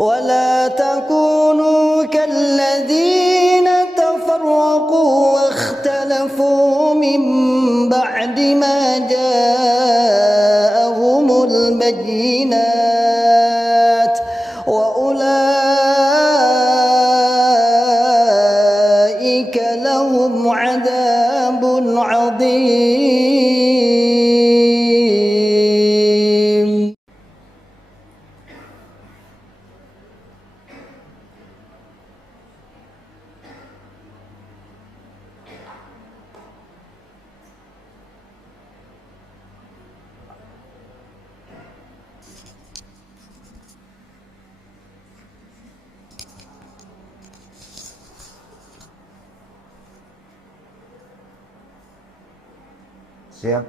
ولا تكونوا كالذين تفرقوا واختلفوا من بعد ما جاءهم البينات وأولئك لهم عذاب عظيم. Siap.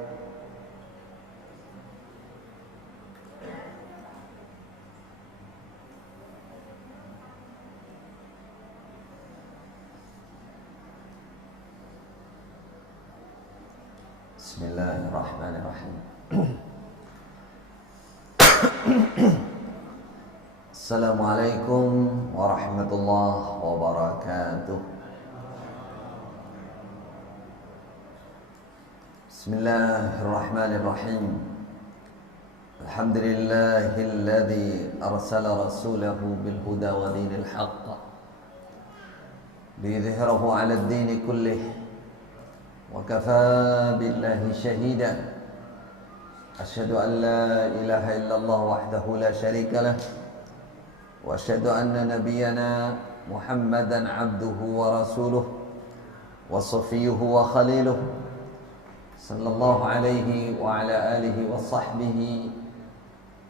Bismillahirrahmanirrahim. Assalamualaikum warahmatullahi wabarakatuh. Bismillahirrahmanirrahim. Alhamdulillahilladzi arsala rasulahu bil huda wa dinil haqq liyudhhirahu 'ala ad-din kullih wa kafaa billahi shahida. Asyhadu an la ilaha illallah wahdahu la syarika lah wa asyhadu anna nabiyyana Muhammadan 'abduhu wa rasuluhu wa safiyyuhu wa khaliluhu sallallahu alaihi wa ala alihi wa sahbihi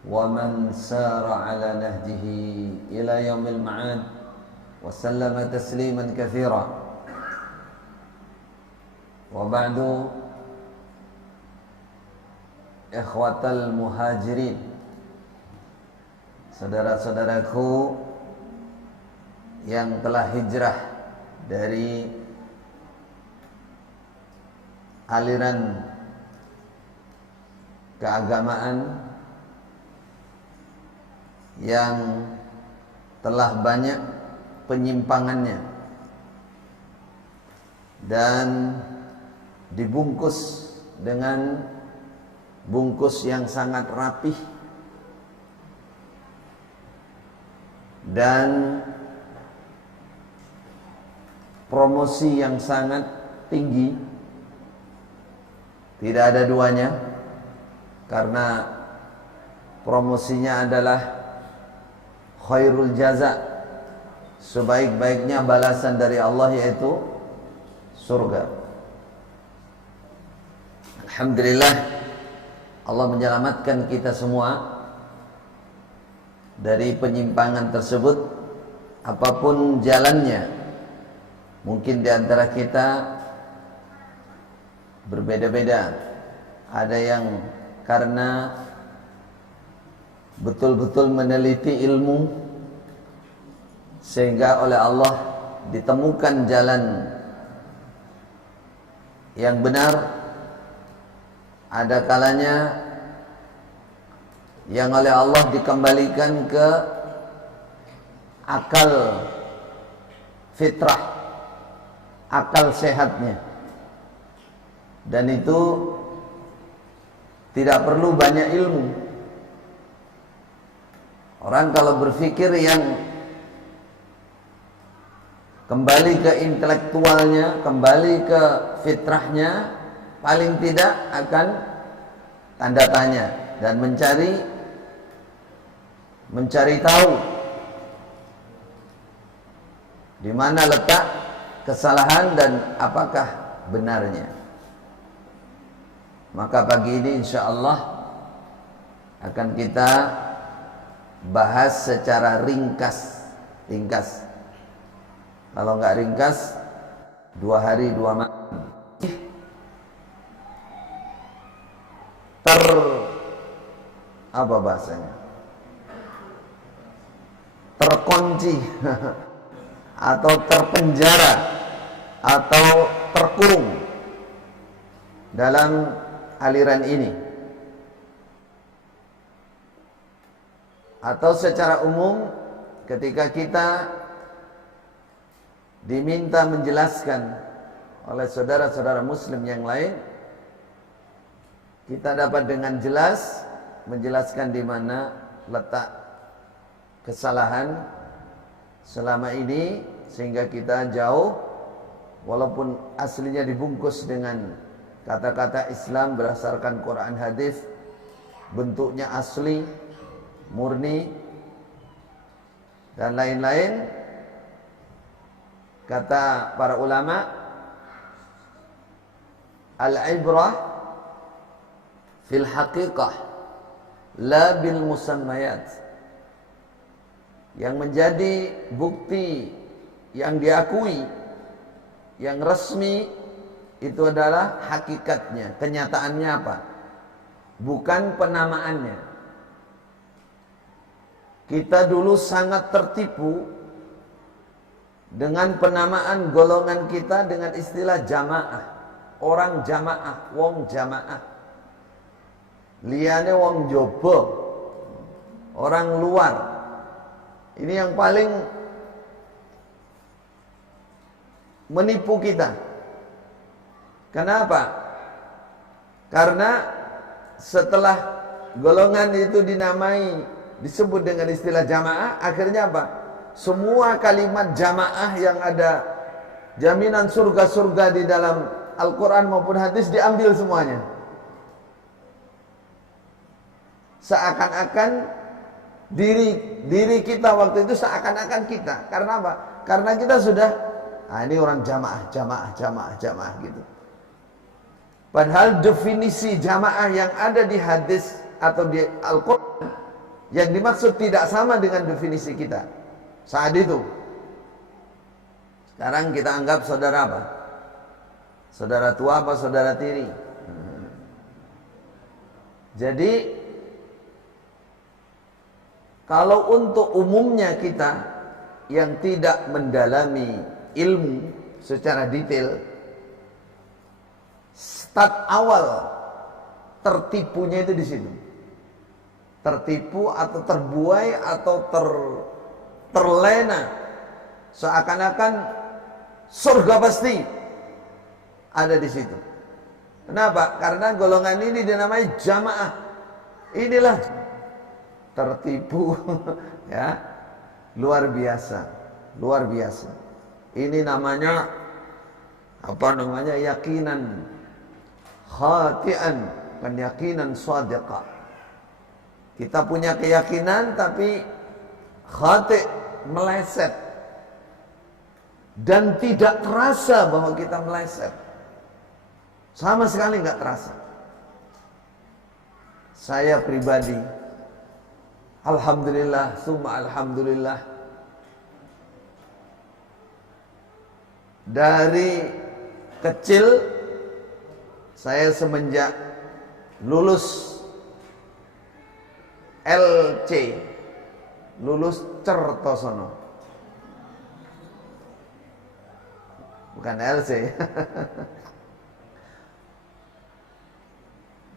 wa man sara ala nahjihi ila yaumil ma'ad wa sallama tasliman katsira. Wa ba'du, ikhwatal muhajirin, saudara-saudaraku yang telah hijrah dari aliran keagamaan yang telah banyak penyimpangannya dan dibungkus dengan bungkus yang sangat rapih dan promosi yang sangat tinggi. Tidak ada duanya, karena promosinya adalah khairul jaza, sebaik-baiknya balasan dari Allah, yaitu surga. Alhamdulillah, Allah menyelamatkan kita semua dari penyimpangan tersebut, apapun jalannya. Mungkin di antara kita berbeda-beda. Ada yang karena betul-betul meneliti ilmu sehingga oleh Allah ditemukan jalan yang benar. Ada kalanya yang oleh Allah dikembalikan ke akal fitrah, akal sehatnya. Dan itu tidak perlu banyak ilmu. Orang kalau berpikir yang kembali ke intelektualnya, kembali ke fitrahnya, paling tidak akan tanda tanya dan mencari tahu di mana letak kesalahan dan apakah benarnya. Maka pagi ini insyaallah akan kita bahas secara ringkas. Kalau nggak ringkas, 2 hari 2 malam. Apa bahasanya? Terkunci atau terpenjara atau terkurung dalam aliran ini, atau secara umum ketika kita diminta menjelaskan oleh saudara-saudara muslim yang lain, kita dapat dengan jelas menjelaskan di mana letak kesalahan selama ini, sehingga kita jauh, walaupun aslinya dibungkus dengan kata-kata Islam berdasarkan Quran hadis, bentuknya asli, murni dan lain-lain. Kata para ulama, al-ibrah fil haqiqah la bil musammayat. Yang menjadi bukti yang diakui, yang resmi, itu adalah hakikatnya, kenyataannya apa, bukan penamaannya. Kita dulu sangat tertipu dengan penamaan golongan kita dengan istilah jamaah. Orang jamaah, wong jamaah, liyane wong jobo, orang luar. Ini yang paling menipu kita. Kenapa? Karena setelah golongan itu dinamai, disebut dengan istilah jamaah, akhirnya apa? Semua kalimat jamaah yang ada jaminan surga-surga di dalam Al-Quran maupun hadis diambil semuanya. Seakan-akan diri kita waktu itu seakan-akan kita. Karena apa? Karena kita sudah, ini orang jamaah gitu. Padahal definisi jamaah yang ada di hadis atau di Al-Quran yang dimaksud tidak sama dengan definisi kita saat itu. Sekarang kita anggap saudara apa? Saudara tua apa saudara tiri? Jadi kalau untuk umumnya kita yang tidak mendalami ilmu secara detail, start awal tertipunya itu di situ. Tertipu atau terbuai atau terlena, seakan-akan surga pasti ada di situ. Kenapa? Karena golongan ini dinamai jamaah. Inilah tertipu ya, luar biasa. Ini namanya apa namanya? Yakinan khati'an, bukan yakinan shadiqah. Kita punya keyakinan tapi khati', meleset, dan tidak terasa bahwa kita meleset. Sama sekali nggak terasa. Saya pribadi, alhamdulillah, summa alhamdulillah, dari kecil saya semenjak lulus LC, lulus Certosono, bukan LC.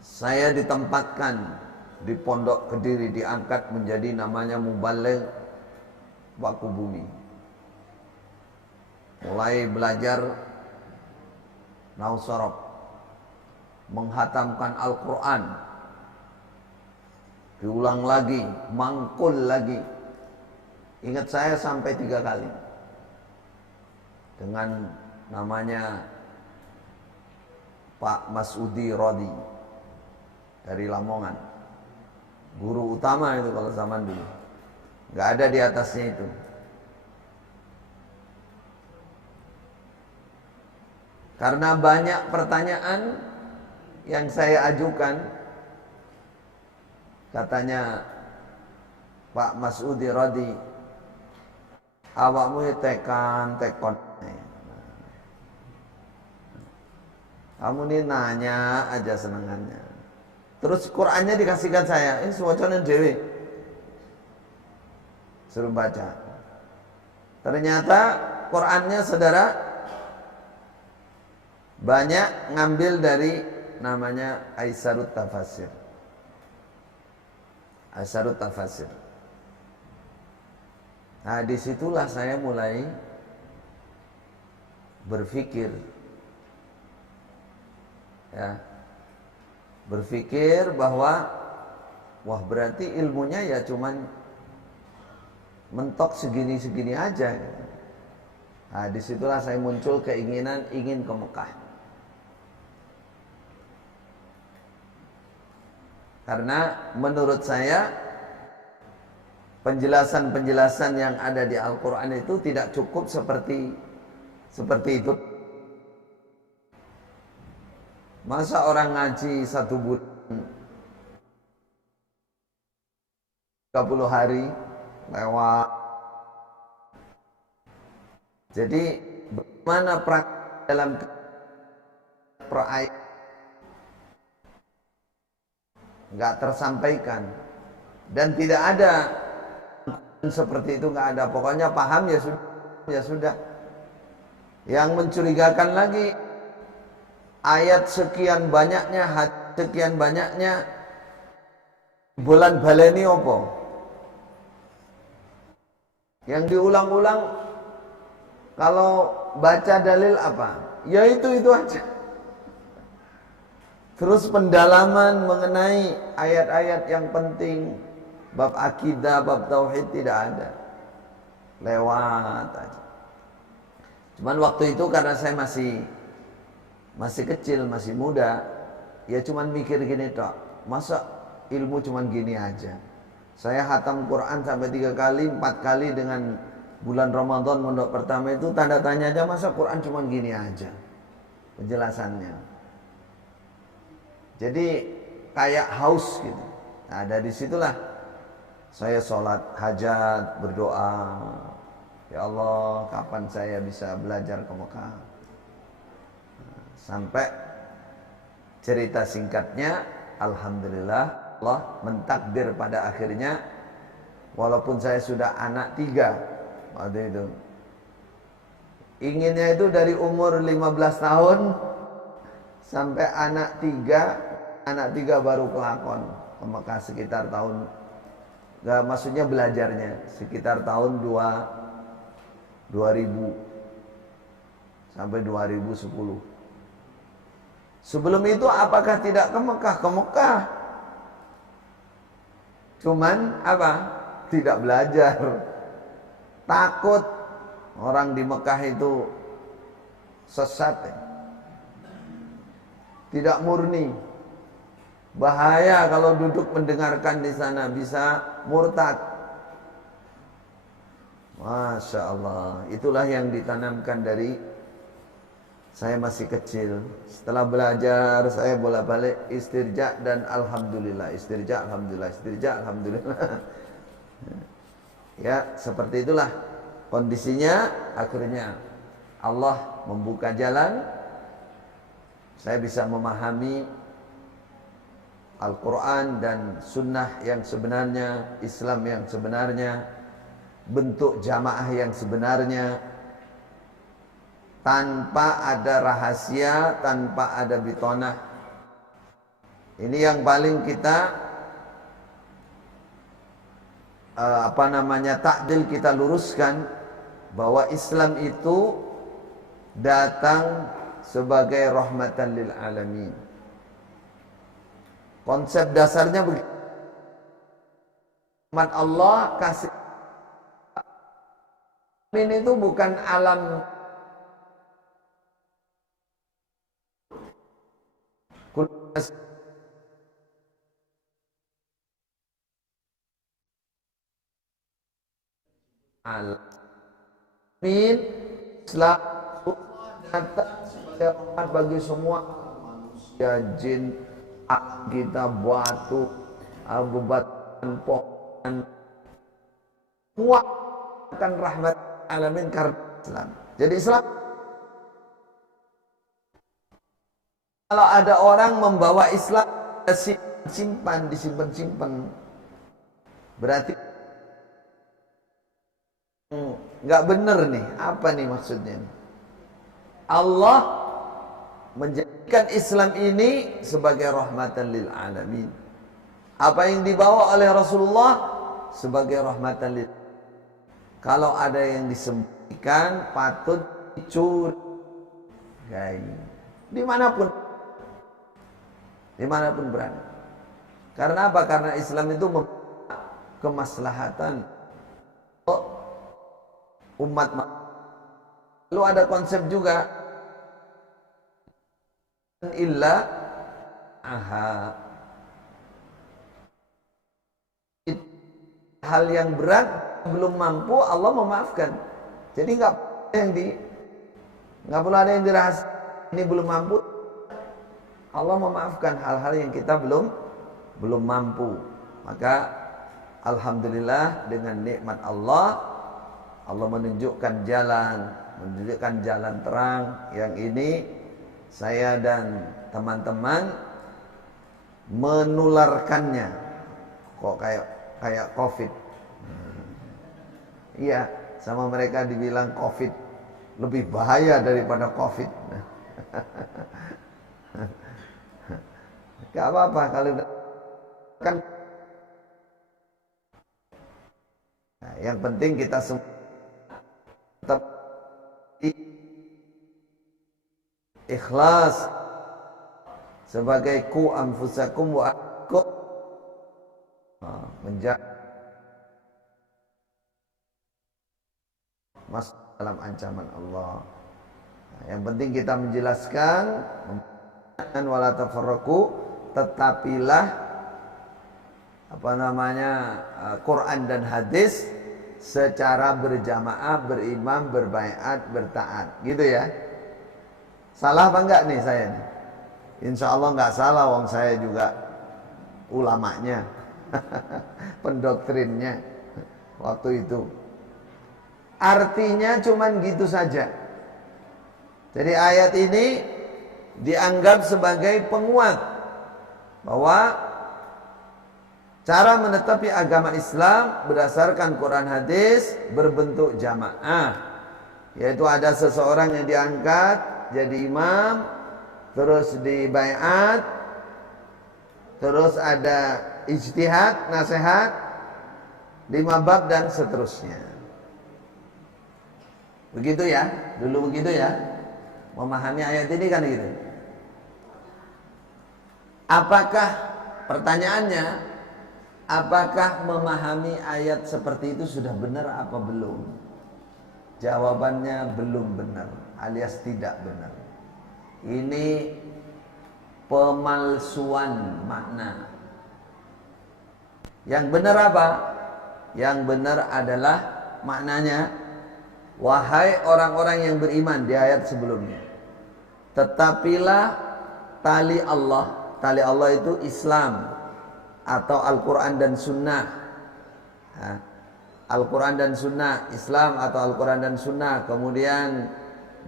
Saya ditempatkan di Pondok Kediri, diangkat menjadi namanya Mubaligh Wakubumi. Mulai belajar nahwu sharaf, menghatamkan Al-Quran, diulang lagi, mangkul lagi. Ingat saya sampai 3 kali dengan namanya Pak Masudi Rodi dari Lamongan, guru utama itu kalau zaman dulu, nggak ada di atasnya itu. Karena banyak pertanyaan yang saya ajukan, katanya Pak Masudi Rodi, awakmu tekan tekon, kamu ini nanya aja senengannya. Terus Qurannya dikasihkan saya, ini sewacanan dewe, suruh baca. Ternyata Qurannya saudara banyak ngambil dari namanya Aisarut Tafasir. Aisarut Tafasir. Nah, disitulah saya mulai berpikir, ya, berpikir bahwa wah berarti ilmunya ya cuman mentok segini-segini aja. Nah, disitulah saya muncul keinginan ingin ke Mekah. Karena menurut saya penjelasan-penjelasan yang ada di Al-Quran itu tidak cukup seperti itu. Masa orang ngaji 1 bulan 30 hari lewat. Jadi bagaimana praktik dalam perayaan nggak tersampaikan, dan tidak ada seperti itu, nggak ada. Pokoknya paham ya sudah. Yang mencurigakan lagi, ayat sekian banyaknya, hadis sekian banyaknya, bulan baleni opo? Yang diulang-ulang kalau baca dalil apa? Ya itu aja. Terus pendalaman mengenai ayat-ayat yang penting, bab akidah, bab tauhid tidak ada. Lewat aja. Cuman waktu itu karena saya masih kecil, masih muda, ya cuman mikir gini tok. Masa ilmu cuman gini aja? Saya khatam Quran sampai 3 kali, 4 kali dengan bulan Ramadan mondok pertama itu tanda tanya aja, masa Quran cuman gini aja penjelasannya. Jadi kayak haus gitu. Nah, dari situlah saya sholat hajat, berdoa, ya Allah, kapan saya bisa belajar ke Mekah? Sampai cerita singkatnya, alhamdulillah Allah mentakdir pada akhirnya, walaupun saya sudah anak 3 waktu itu, inginnya itu dari umur 15 tahun sampai anak 3 baru kelakon ke Mekah sekitar tahun, enggak, maksudnya belajarnya sekitar tahun 2000 sampai 2010. Sebelum itu apakah tidak ke Mekah? Ke Mekah. Cuman apa? Tidak belajar. Takut orang di Mekah itu sesat, tidak murni. Bahaya kalau duduk mendengarkan di sana, bisa murtad. Masya Allah, itulah yang ditanamkan dari saya masih kecil. Setelah belajar, saya bolak-balik istirja dan alhamdulillah, istirja alhamdulillah, istirja alhamdulillah. Ya, seperti itulah kondisinya. Akhirnya Allah membuka jalan, saya bisa memahami Al-Quran dan sunnah yang sebenarnya, Islam yang sebenarnya, bentuk jamaah yang sebenarnya, tanpa ada rahasia, tanpa ada bitonah. Ini yang paling kita takdil, kita luruskan, bahwa Islam itu datang sebagai rahmatan lil alamin. Konsep dasarnya begitu. Rahmat Allah kasih. Ini itu bukan alam alamin. Islam datang sebagai rahmat bagi semua manusia, jin, kita, batu, bebatuan, pohon, semua akan rahmat alamin karena Islam. Jadi Islam, kalau ada orang membawa Islam disimpan, berarti nggak benar nih. Apa nih maksudnya? Allah menjadikan Islam ini sebagai rahmatan lil alamin. Apa yang dibawa oleh Rasulullah sebagai rahmatan lil. Kalau ada yang disembunyikan patut dicurigai. Dimanapun berada. Karena apa? Karena Islam itu kemaslahatan umat. Lalu ada konsep juga illa aha, hal yang berat belum mampu Allah memaafkan. Jadi nggak perlu ada yang dirahasiakan. Ini belum mampu, Allah memaafkan hal-hal yang kita belum mampu. Maka alhamdulillah dengan nikmat Allah menunjukkan jalan terang yang ini saya dan teman-teman menularkannya. Kok kayak COVID. Iya, sama mereka dibilang COVID lebih bahaya daripada COVID. Gak apa-apa kalau kan. Nah, yang penting kita semua tetap ikhlas sebagai ku anfusakum wa akum, menjaga masuk dalam ancaman Allah. Yang penting kita menjelaskan wala tafarraqu, tetapilah Quran dan hadis secara berjamaah, berimam, berbaiat, bertaat, gitu ya. Salah apa enggak nih saya nih? Insya Allah enggak salah, wong saya juga ulamanya, pendoktrinnya waktu itu. Artinya cuman gitu saja. Jadi ayat ini dianggap sebagai penguat bahwa cara menetapi agama Islam berdasarkan Quran hadis berbentuk jamaah, yaitu ada seseorang yang diangkat jadi imam, terus dibaiat, terus ada ijtihad, nasihat, 5 bab dan seterusnya. Begitu ya, dulu begitu ya. Memahami ayat ini kan gitu. Pertanyaannya, apakah memahami ayat seperti itu sudah benar apa belum? Jawabannya belum benar, alias tidak benar. Ini pemalsuan makna. Yang benar apa? Yang benar adalah maknanya, wahai orang-orang yang beriman, di ayat sebelumnya, tetapilah tali Allah. Tali Allah itu Islam atau Al-Quran dan Sunnah. Al-Quran dan Sunnah, Islam atau Al-Quran dan Sunnah. Kemudian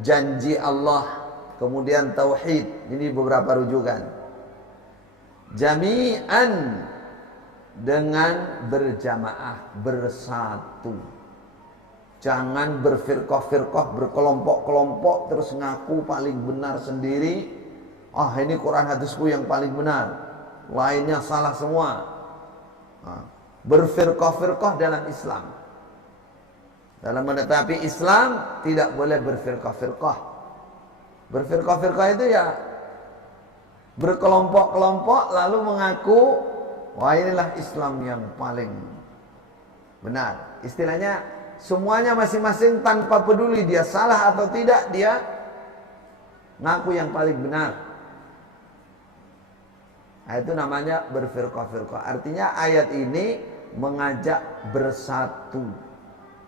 janji Allah, kemudian Tauhid. Ini beberapa rujukan. Jami'an, dengan berjamaah, bersatu. Jangan berfirqah-firqah, berkelompok-kelompok, terus ngaku paling benar sendiri. Ini Quran hadisku yang paling benar, lainnya salah semua. Berfirqah-firqah dalam Islam. Dalam menetapi Islam tidak boleh berfirqah-firqah. Berfirqah-firqah itu ya berkelompok-kelompok lalu mengaku, wah inilah Islam yang paling benar. Istilahnya semuanya masing-masing tanpa peduli dia salah atau tidak, dia ngaku yang paling benar. Nah, itu namanya berfirqah-firqah. Artinya ayat ini mengajak bersatu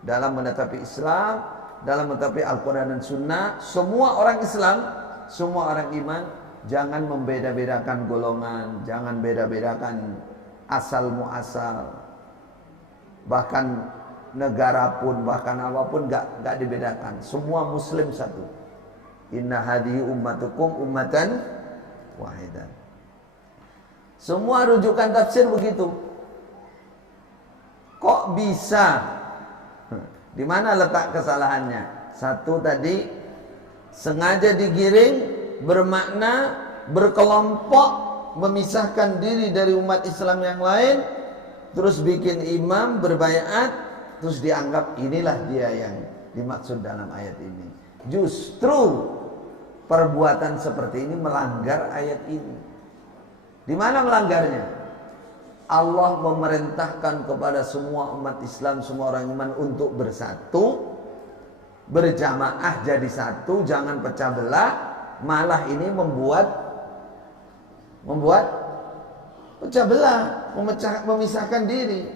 dalam menetapi Islam, dalam menetapi Al-Quran dan Sunnah. Semua orang Islam, semua orang iman, jangan membeda-bedakan golongan, jangan beda-bedakan asal muasal, bahkan negara pun, bahkan apapun gak dibedakan. Semua Muslim satu. Inna hadhihi ummatukum ummatan wahidan. Semua rujukan tafsir begitu. Kok bisa? Di mana letak kesalahannya? Satu tadi, sengaja digiring, bermakna berkelompok, memisahkan diri dari umat Islam yang lain, terus bikin imam berbaiat, terus dianggap inilah dia yang dimaksud dalam ayat ini. Justru perbuatan seperti ini melanggar ayat ini. Di mana melanggarnya? Allah memerintahkan kepada semua umat Islam, semua orang iman untuk bersatu, berjamaah jadi satu, jangan pecah belah. Malah ini membuat pecah belah, memisahkan diri.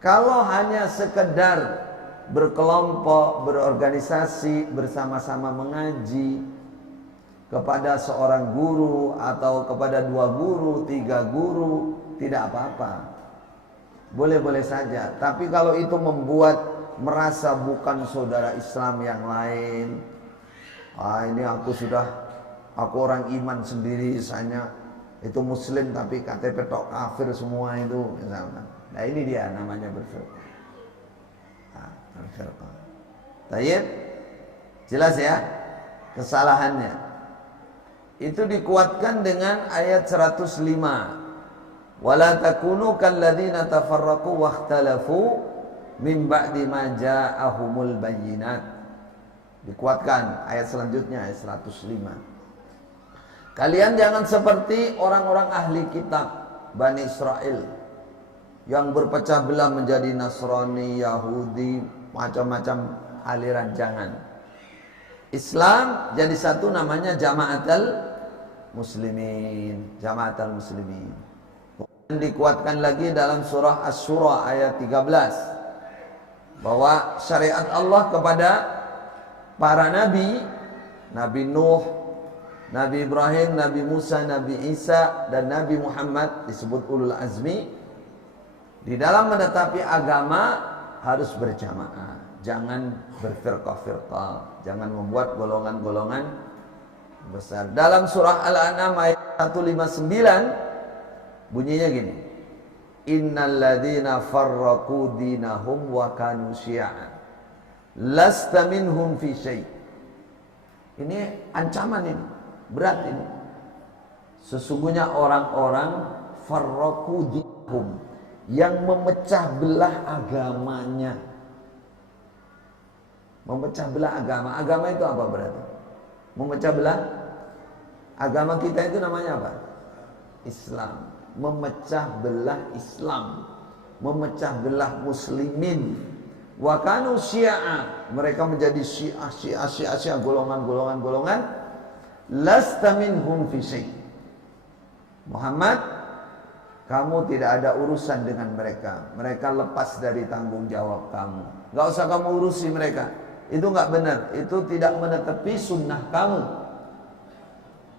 Kalau hanya sekedar berkelompok, berorganisasi, bersama-sama mengaji kepada seorang guru atau kepada 2 guru, 3 guru, tidak apa-apa. Boleh-boleh saja. Tapi kalau itu membuat merasa bukan saudara Islam yang lain, ini aku orang iman sendiri, misalnya itu muslim tapi KTP tok kafir semua itu misalnya. Nah ini dia namanya berfirqah. Berfirqah. Tayyib? Jelas ya kesalahannya. Itu dikuatkan dengan ayat 105. Wala takunu kalladzina tafarraqu wakhtalafu min ba'di ma ja'ahumul bayyinat. Dikuatkan ayat selanjutnya ayat 105. Kalian jangan seperti orang-orang ahli kitab Bani Israel yang berpecah belah menjadi Nasrani, Yahudi, macam-macam aliran. Jangan. Islam jadi satu, namanya Jama'atul Muslimin, Jama'atul Muslimin. Dan dikuatkan lagi dalam surah Asy-Syura ayat 13 bahwa syariat Allah kepada para nabi, Nabi Nuh, Nabi Ibrahim, Nabi Musa, Nabi Isa, dan Nabi Muhammad disebut ulul azmi. Di dalam menetapi agama harus berjamaah, jangan berfirqah-firqah, jangan membuat golongan-golongan besar. Dalam surah Al-An'am ayat 159 bunyinya gini: Innal ladzina farraqu dinahum wa kanu syi'a lasta minhum fi syai'. Ini ancaman ini, berat ini. Sesungguhnya orang-orang farraqu dinahum, yang memecah belah agamanya. Memecah belah agama. Agama itu apa berarti? Memecah belah agama kita itu namanya apa? Islam. Memecah belah Islam, memecah belah muslimin. Wa kanu syi'a, mereka menjadi syiah, golongan-golongan. Lasta minhum fi syai'. Muhammad, kamu tidak ada urusan dengan mereka. Mereka lepas dari tanggung jawab kamu. Gak usah kamu urusi mereka. Itu gak benar. Itu tidak menetepi sunnah kamu.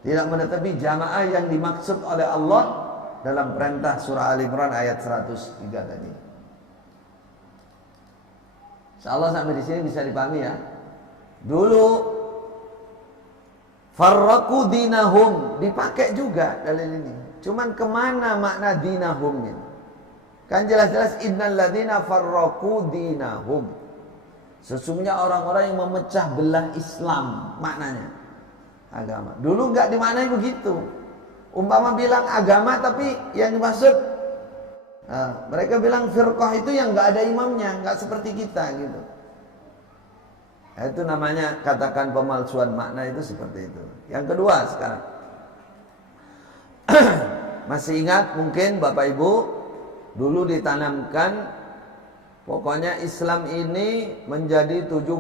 Tidak menetepi jamaah yang dimaksud oleh Allah dalam perintah surah Al-Imran ayat 103 tadi. Insyaallah sampai di sini bisa dipahami ya. Dulu farraqu dinahum dipakai juga dalil ini. Cuman kemana makna dinahum ini? Kan jelas-jelas innal ladzina farraqu dinahum. Sesungguhnya orang-orang yang memecah belah Islam, maknanya agama. Dulu enggak dimaknai begitu. Umpama bilang agama tapi yang dimaksud mereka bilang firqah itu yang enggak ada imamnya, enggak seperti kita gitu. Itu namanya katakan pemalsuan makna, itu seperti itu. Yang kedua sekarang. Masih ingat mungkin Bapak Ibu dulu ditanamkan pokoknya Islam ini menjadi 70,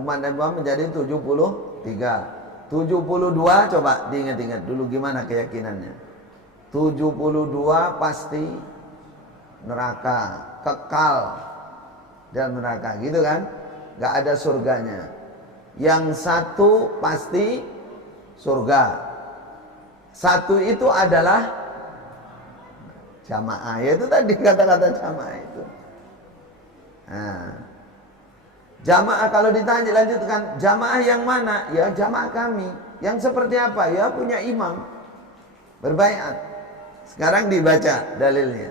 umat Nabi Muhammad menjadi 73. 72 coba diingat-ingat dulu gimana keyakinannya. 72 pasti neraka, kekal dalam neraka gitu kan, gak ada surganya. Yang satu pasti surga. Satu itu adalah jamaah, yaitu tadi kata-kata jamaah itu. Jamaah kalau ditanya lanjutkan, jamaah yang mana? Ya jamaah kami. Yang seperti apa? Ya punya imam, berbaiat. Sekarang dibaca dalilnya.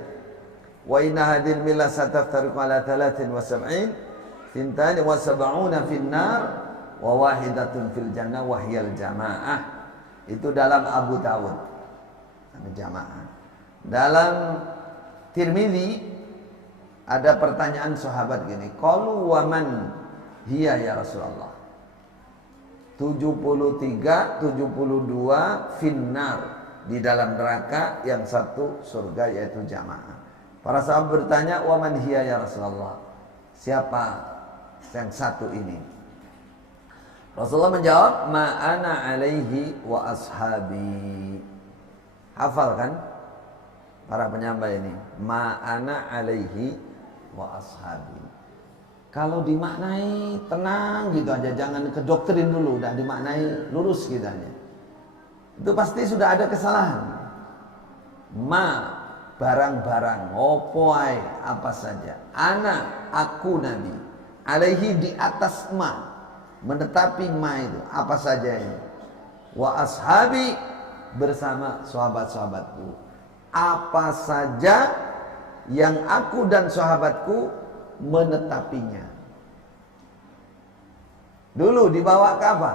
Wa inna hadhil millah sataftariqu ala 73 tintani wa sab'una fin nar wa wahidatun fil jannah wa hiyal jamaah. Itu dalam Abu Dawud, jamaah. Dalam Tirmidzi ada pertanyaan sahabat gini, qalu wa man hiya ya Rasulullah? 73, 72 finnar, di dalam neraka, yang satu surga, yaitu jamaah. Para sahabat bertanya, wa man hiya ya Rasulullah? Siapa yang satu ini? Rasulullah menjawab, ma ana alaihi wa ashabi. Hafal kan para penyambai ini? Ma ana alaihi wa ashabi. Kalau dimaknai tenang gitu aja, jangan ke doktrin dulu, udah dimaknai lurus gitu aja. Itu pasti sudah ada kesalahan. Ma, barang-barang, opoai, apa saja. Ana, aku Nabi. Alaihi, di atas ma, menetapi ma itu, apa saja ini. Wa ashabi, bersama sahabat-sahabatku. Apa saja yang aku dan sahabatku menetapinya. Dulu dibawa ke apa?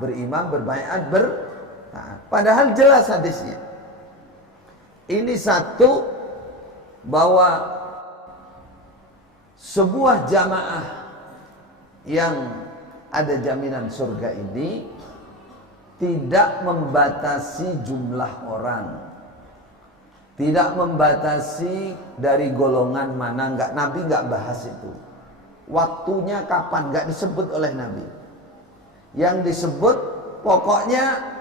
Beriman, berbaiat, bertaat. Padahal jelas hadisnya. Ini satu, bahwa sebuah jamaah yang ada jaminan surga ini tidak membatasi jumlah orang, tidak membatasi dari golongan mana, enggak, Nabi enggak bahas itu. Waktunya kapan enggak disebut oleh Nabi. Yang disebut pokoknya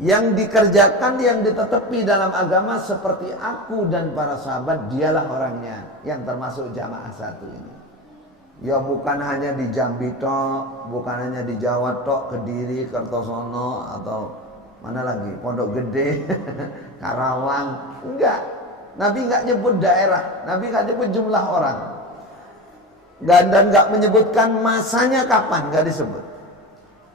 yang dikerjakan, yang ditetepi dalam agama seperti aku dan para sahabat, dialah orangnya yang termasuk jamaah satu ini. Ya bukan hanya di Jambi tok, bukan hanya di Jawa tok, Kediri, Kertosono, atau mana lagi, Pondok Gede, Karawang. Enggak. Nabi enggak nyebut daerah, Nabi enggak nyebut jumlah orang. Dan enggak menyebutkan masanya kapan, enggak disebut.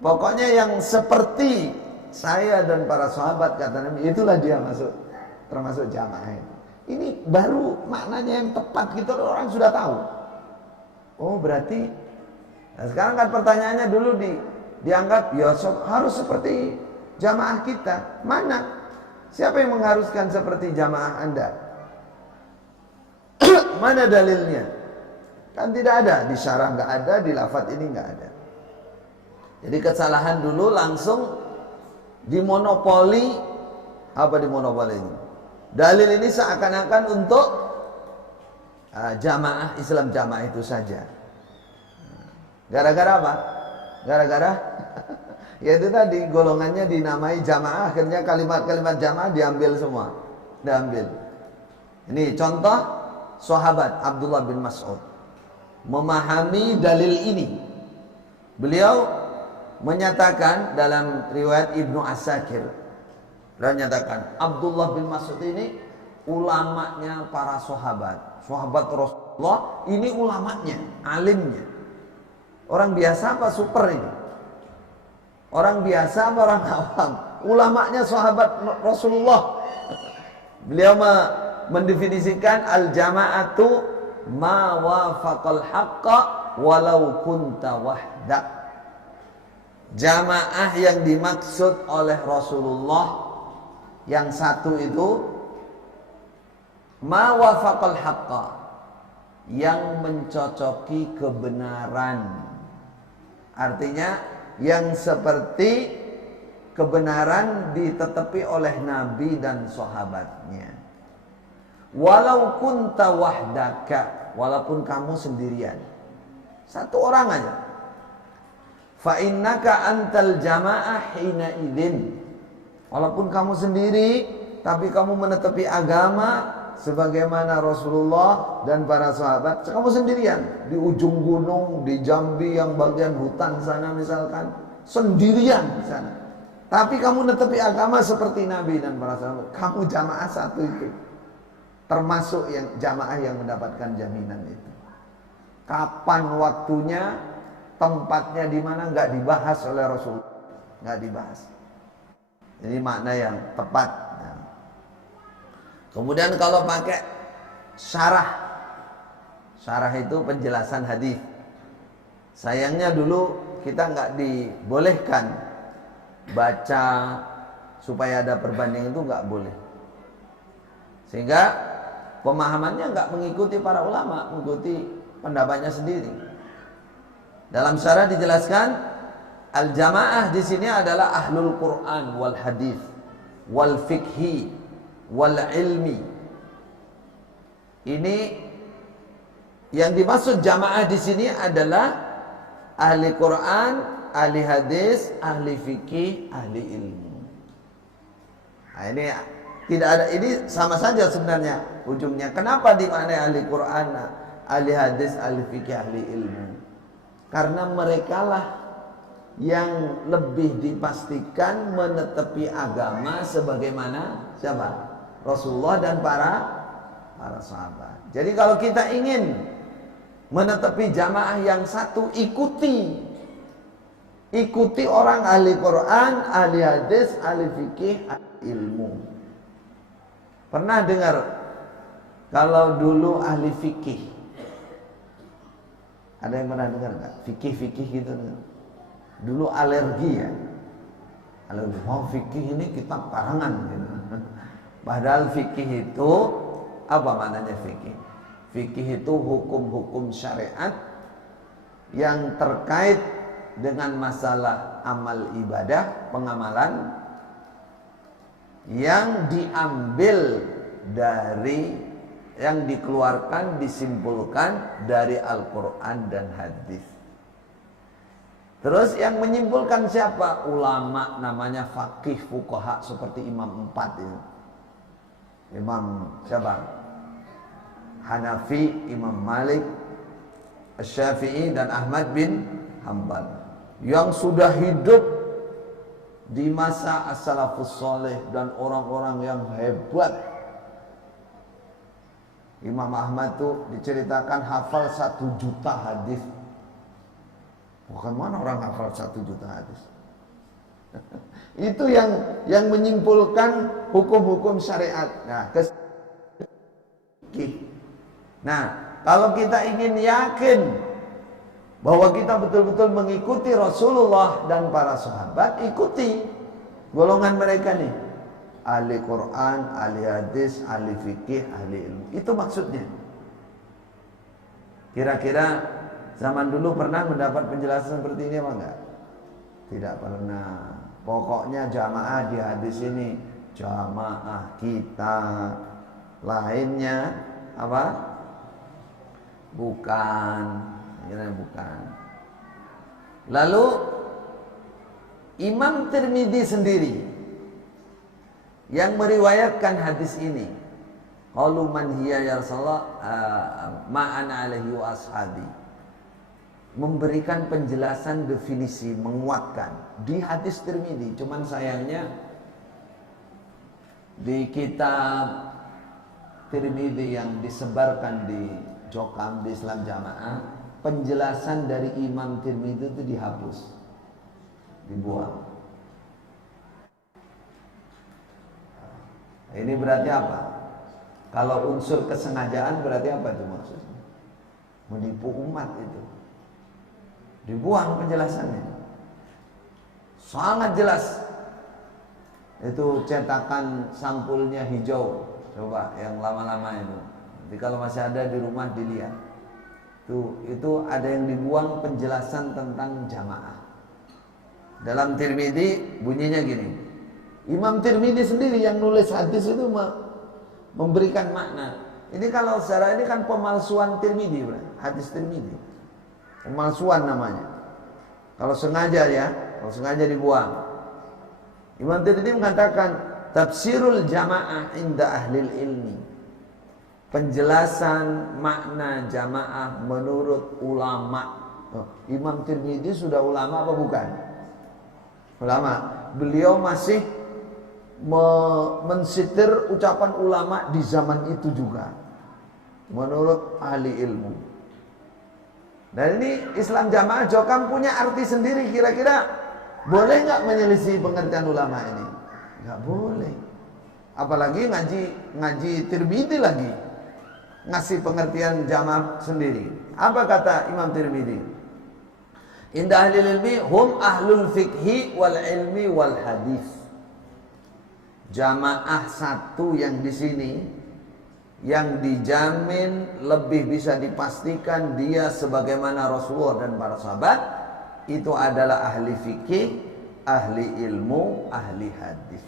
Pokoknya yang seperti saya dan para sahabat, kata Nabi, itulah dia termasuk jamaah itu. Ini baru maknanya yang tepat, gitu orang sudah tahu. Oh berarti, nah sekarang kan pertanyaannya dulu dianggap ya harus seperti jamaah kita. Mana? Siapa yang mengharuskan seperti jamaah Anda? Mana dalilnya? Kan tidak ada, di syarah nggak ada, di lafadz ini nggak ada. Jadi kesalahan dulu langsung dimonopoli. Apa dimonopoli ini? Dalil ini seakan-akan untuk jamaah Islam, jamaah itu saja. Gara-gara apa? Gara-gara yaitu tadi golongannya dinamai jamaah, akhirnya kalimat-kalimat jamaah diambil semua. Diambil. Ini contoh sahabat Abdullah bin Mas'ud memahami dalil ini. Beliau menyatakan dalam riwayat Ibnu Asakir, beliau menyatakan Abdullah bin Mas'ud ini ulamanya para sahabat Rasulullah, ini ulamanya, alimnya. Orang biasa apa super ini? Orang biasa apa orang awam? Ulamanya sahabat Rasulullah. Beliau mendefinisikan al-jama'atu ma wafaqal haqqa walau kunta wahdak. Jamaah yang dimaksud oleh Rasulullah yang satu itu ma wafaqal haqqa, yang mencocoki kebenaran. Artinya yang seperti kebenaran ditetepi oleh Nabi dan sahabatnya. Walau kunta wahdaka, walaupun kamu sendirian, satu orang aja. Fa innaka antal jamaah hina idzin. Walaupun kamu sendiri, tapi kamu menetepi agama sebagaimana Rasulullah dan para sahabat. Kamu sendirian di ujung gunung, di Jambi yang bagian hutan sana misalkan, sendirian di sana. Tapi kamu menetepi agama seperti Nabi dan para sahabat. Kamu jamaah satu itu, termasuk yang jamaah yang mendapatkan jaminan itu. Kapan waktunya, tempatnya di mana, nggak dibahas oleh Rasul, nggak dibahas. Ini makna yang tepat. Kemudian kalau pakai syarah itu penjelasan hadis. Sayangnya dulu kita nggak dibolehkan baca supaya ada perbandingan, itu nggak boleh. Sehingga pemahamannya nggak mengikuti para ulama, mengikuti pendapatnya sendiri. Dalam syarah dijelaskan, al-jamaah di sini adalah ahlul Quran wal hadis wal fikhi wal ilmi. Ini yang dimaksud jamaah di sini adalah ahli Quran, ahli hadis, ahli fikih, ahli ilmu. Nah, ini tidak ada, ini sama saja sebenarnya ujungnya. Kenapa dimaknai ahli Quran, ahli hadis, ahli fikih, ahli ilmu? Karena merekalah yang lebih dipastikan menetepi agama sebagaimana siapa? Rasulullah dan para sahabat. Jadi kalau kita ingin menetepi jamaah yang satu, ikuti orang ahli Quran, ahli hadis, ahli fikih, ahli ilmu. Pernah dengar kalau dulu ahli fikih? Ada yang pernah dengar nggak? Fikih gitu. Dulu alergi ya. Alergi. Mau fikih ini kitab karangan gitu. Padahal fikih itu apa maknanya fikih? Fikih itu hukum-hukum syariat yang terkait dengan masalah amal ibadah, pengamalan yang diambil dari, yang dikeluarkan, disimpulkan dari Al-Quran dan hadis. Terus yang menyimpulkan siapa? Ulama, namanya faqih, fuqaha, seperti Imam 4 itu. Imam siapa? Hanafi, Imam Malik, Syafi'i dan Ahmad bin Hanbal, yang sudah hidup di masa as-salafus saleh dan orang-orang yang hebat. Imam Ahmad tuh diceritakan hafal 1 juta hadis. Bukan mana orang hafal 1 juta hadis. Itu yang menyimpulkan hukum-hukum syariat. Nah, kalau kita ingin yakin bahwa kita betul-betul mengikuti Rasulullah dan para sahabat, ikuti golongan mereka nih. Ahli Quran, ahli hadis, ahli fikih, ahli ilmu. Itu maksudnya. Kira-kira zaman dulu pernah mendapat penjelasan seperti ini apa enggak? Tidak pernah. Pokoknya jamaah di hadis ini jamaah kita. Lainnya apa? Bukan. Bukan. Lalu Imam Tirmidzi sendiri yang meriwayatkan hadis ini, qalu man hiya ya Rasulullah ma'ana alaihi wa ashabi, memberikan penjelasan definisi, menguatkan di hadis Tirmidzi. Cuman sayangnya di kitab Tirmidzi yang disebarkan di Jokam di Islam Jamaah, penjelasan dari Imam Tirmidzi itu dihapus, dibuang. Ini berarti apa? Kalau unsur kesengajaan berarti apa itu maksudnya? Menipu umat itu. Dibuang penjelasannya. Sangat jelas. Itu cetakan sampulnya hijau. Coba yang lama-lama itu. Jadi kalau masih ada di rumah dilihat. Itu ada yang dibuang penjelasan tentang jamaah. Dalam Tirmidzi bunyinya gini. Imam Tirmidzi sendiri yang nulis hadis itu memberikan makna. Ini kalau secara ini kan pemalsuan Tirmidzi, hadis Tirmidzi. Pemalsuan namanya. Kalau sengaja ya, kalau sengaja dibuang. Imam Tirmidzi mengatakan tafsirul jamaah inda ahlil ilmi. Penjelasan makna jamaah menurut ulama. Imam Tirmidzi sudah ulama apa bukan? Ulama. Beliau masih mensitir ucapan ulama di zaman itu juga menurut ahli ilmu. Dan ini Islam Jamaah Jokam punya arti sendiri. Kira-kira boleh nggak menyelisih pengertian ulama ini? Nggak boleh. Apalagi ngaji Tirmidzi lagi ngasih pengertian jamaah sendiri. Apa kata Imam Tirmidzi? Inda ahli ilmi hum ahlul fikhi wal ilmi wal hadis. Jamaah satu yang di sini yang dijamin lebih bisa dipastikan dia sebagaimana Rasulullah dan para sahabat itu adalah ahli fikih, ahli ilmu, ahli hadis.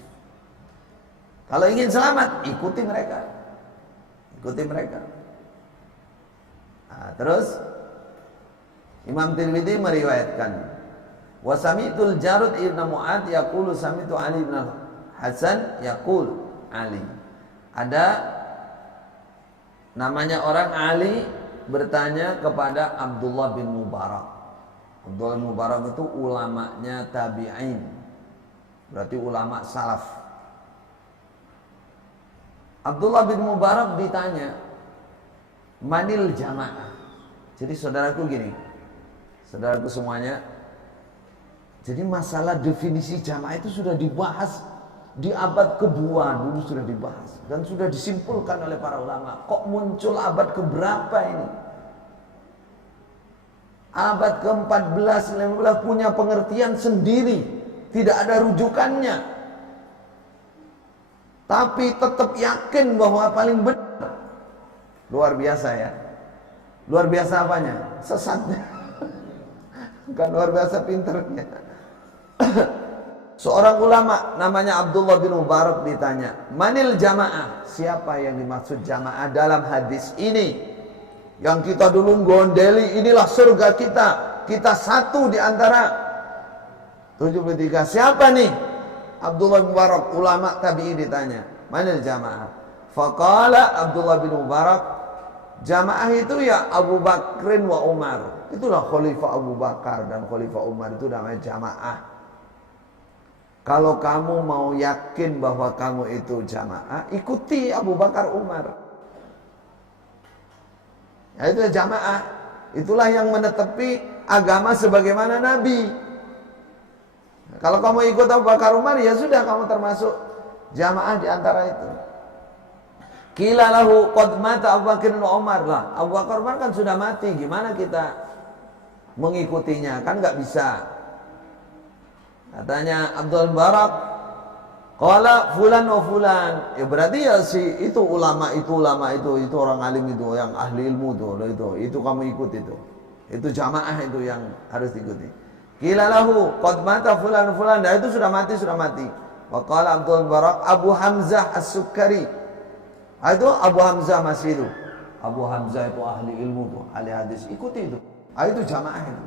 Kalau ingin selamat, ikuti mereka. Ikuti mereka. Nah, terus Imam Tirmidzi meriwayatkan, wa sami'tul Jarud ibn Mu'ad yaqulu sami'tu Ali ibn Hasan yaqul Ali. Ada namanya orang Ali bertanya kepada Abdullah bin Mubarak. Abdullah bin Mubarak itu ulamanya tabi'in. Berarti ulama salaf. Abdullah bin Mubarak ditanya, manil jamaah. Jadi saudaraku gini, saudaraku semuanya, jadi masalah definisi jamaah itu sudah dibahas di abad kedua, dulu sudah dibahas dan sudah disimpulkan oleh para ulama. Kok muncul abad keberapa ini? Abad ke-14, 15 punya pengertian sendiri, tidak ada rujukannya. Tapi tetap yakin bahwa paling benar. Luar biasa ya. Luar biasa apanya? Sesatnya. Bukan luar biasa pinternya. Seorang ulama namanya Abdullah bin Mubarak ditanya, manil jamaah? Siapa yang dimaksud jamaah dalam hadis ini? Yang kita dulu gondeli, inilah surga kita. Kita satu di antara 73. Siapa nih? Abdullah bin Mubarak, ulama tabi'in ditanya, manil jamaah? Faqala Abdullah bin Mubarak, jamaah itu ya Abu Bakrin wa Umar. Itulah Khalifah Abu Bakar dan Khalifah Umar, itu namanya jamaah. Kalau kamu mau yakin bahwa kamu itu jamaah, ikuti Abu Bakar Umar. Ya, itu jamaah. Itulah yang menetepi agama sebagaimana Nabi. Kalau kamu ikut Abu Bakar Umar, ya sudah kamu termasuk jamaah di antara itu. Qila lahu qad mata Abu Bakar wa Umar. Lah, Abu Bakar Umar kan sudah mati, gimana kita mengikutinya? Kan nggak bisa. Katanya Abdul Barak, qala fulan wa fulan. Ya berarti ya si itu ulama itu orang alim itu, yang ahli ilmu itu kamu ikut itu. Itu jamaah itu yang harus diikuti. Qila lahu qad mata fulan fulan. Nah, itu sudah mati. Wa qala Abdul Barak Abu Hamzah As-Sukkari. Itu Abu Hamzah masih itu. Abu Hamzah itu ahli ilmu tuh, ahli hadis. Ikuti itu. Itu jamaah itu.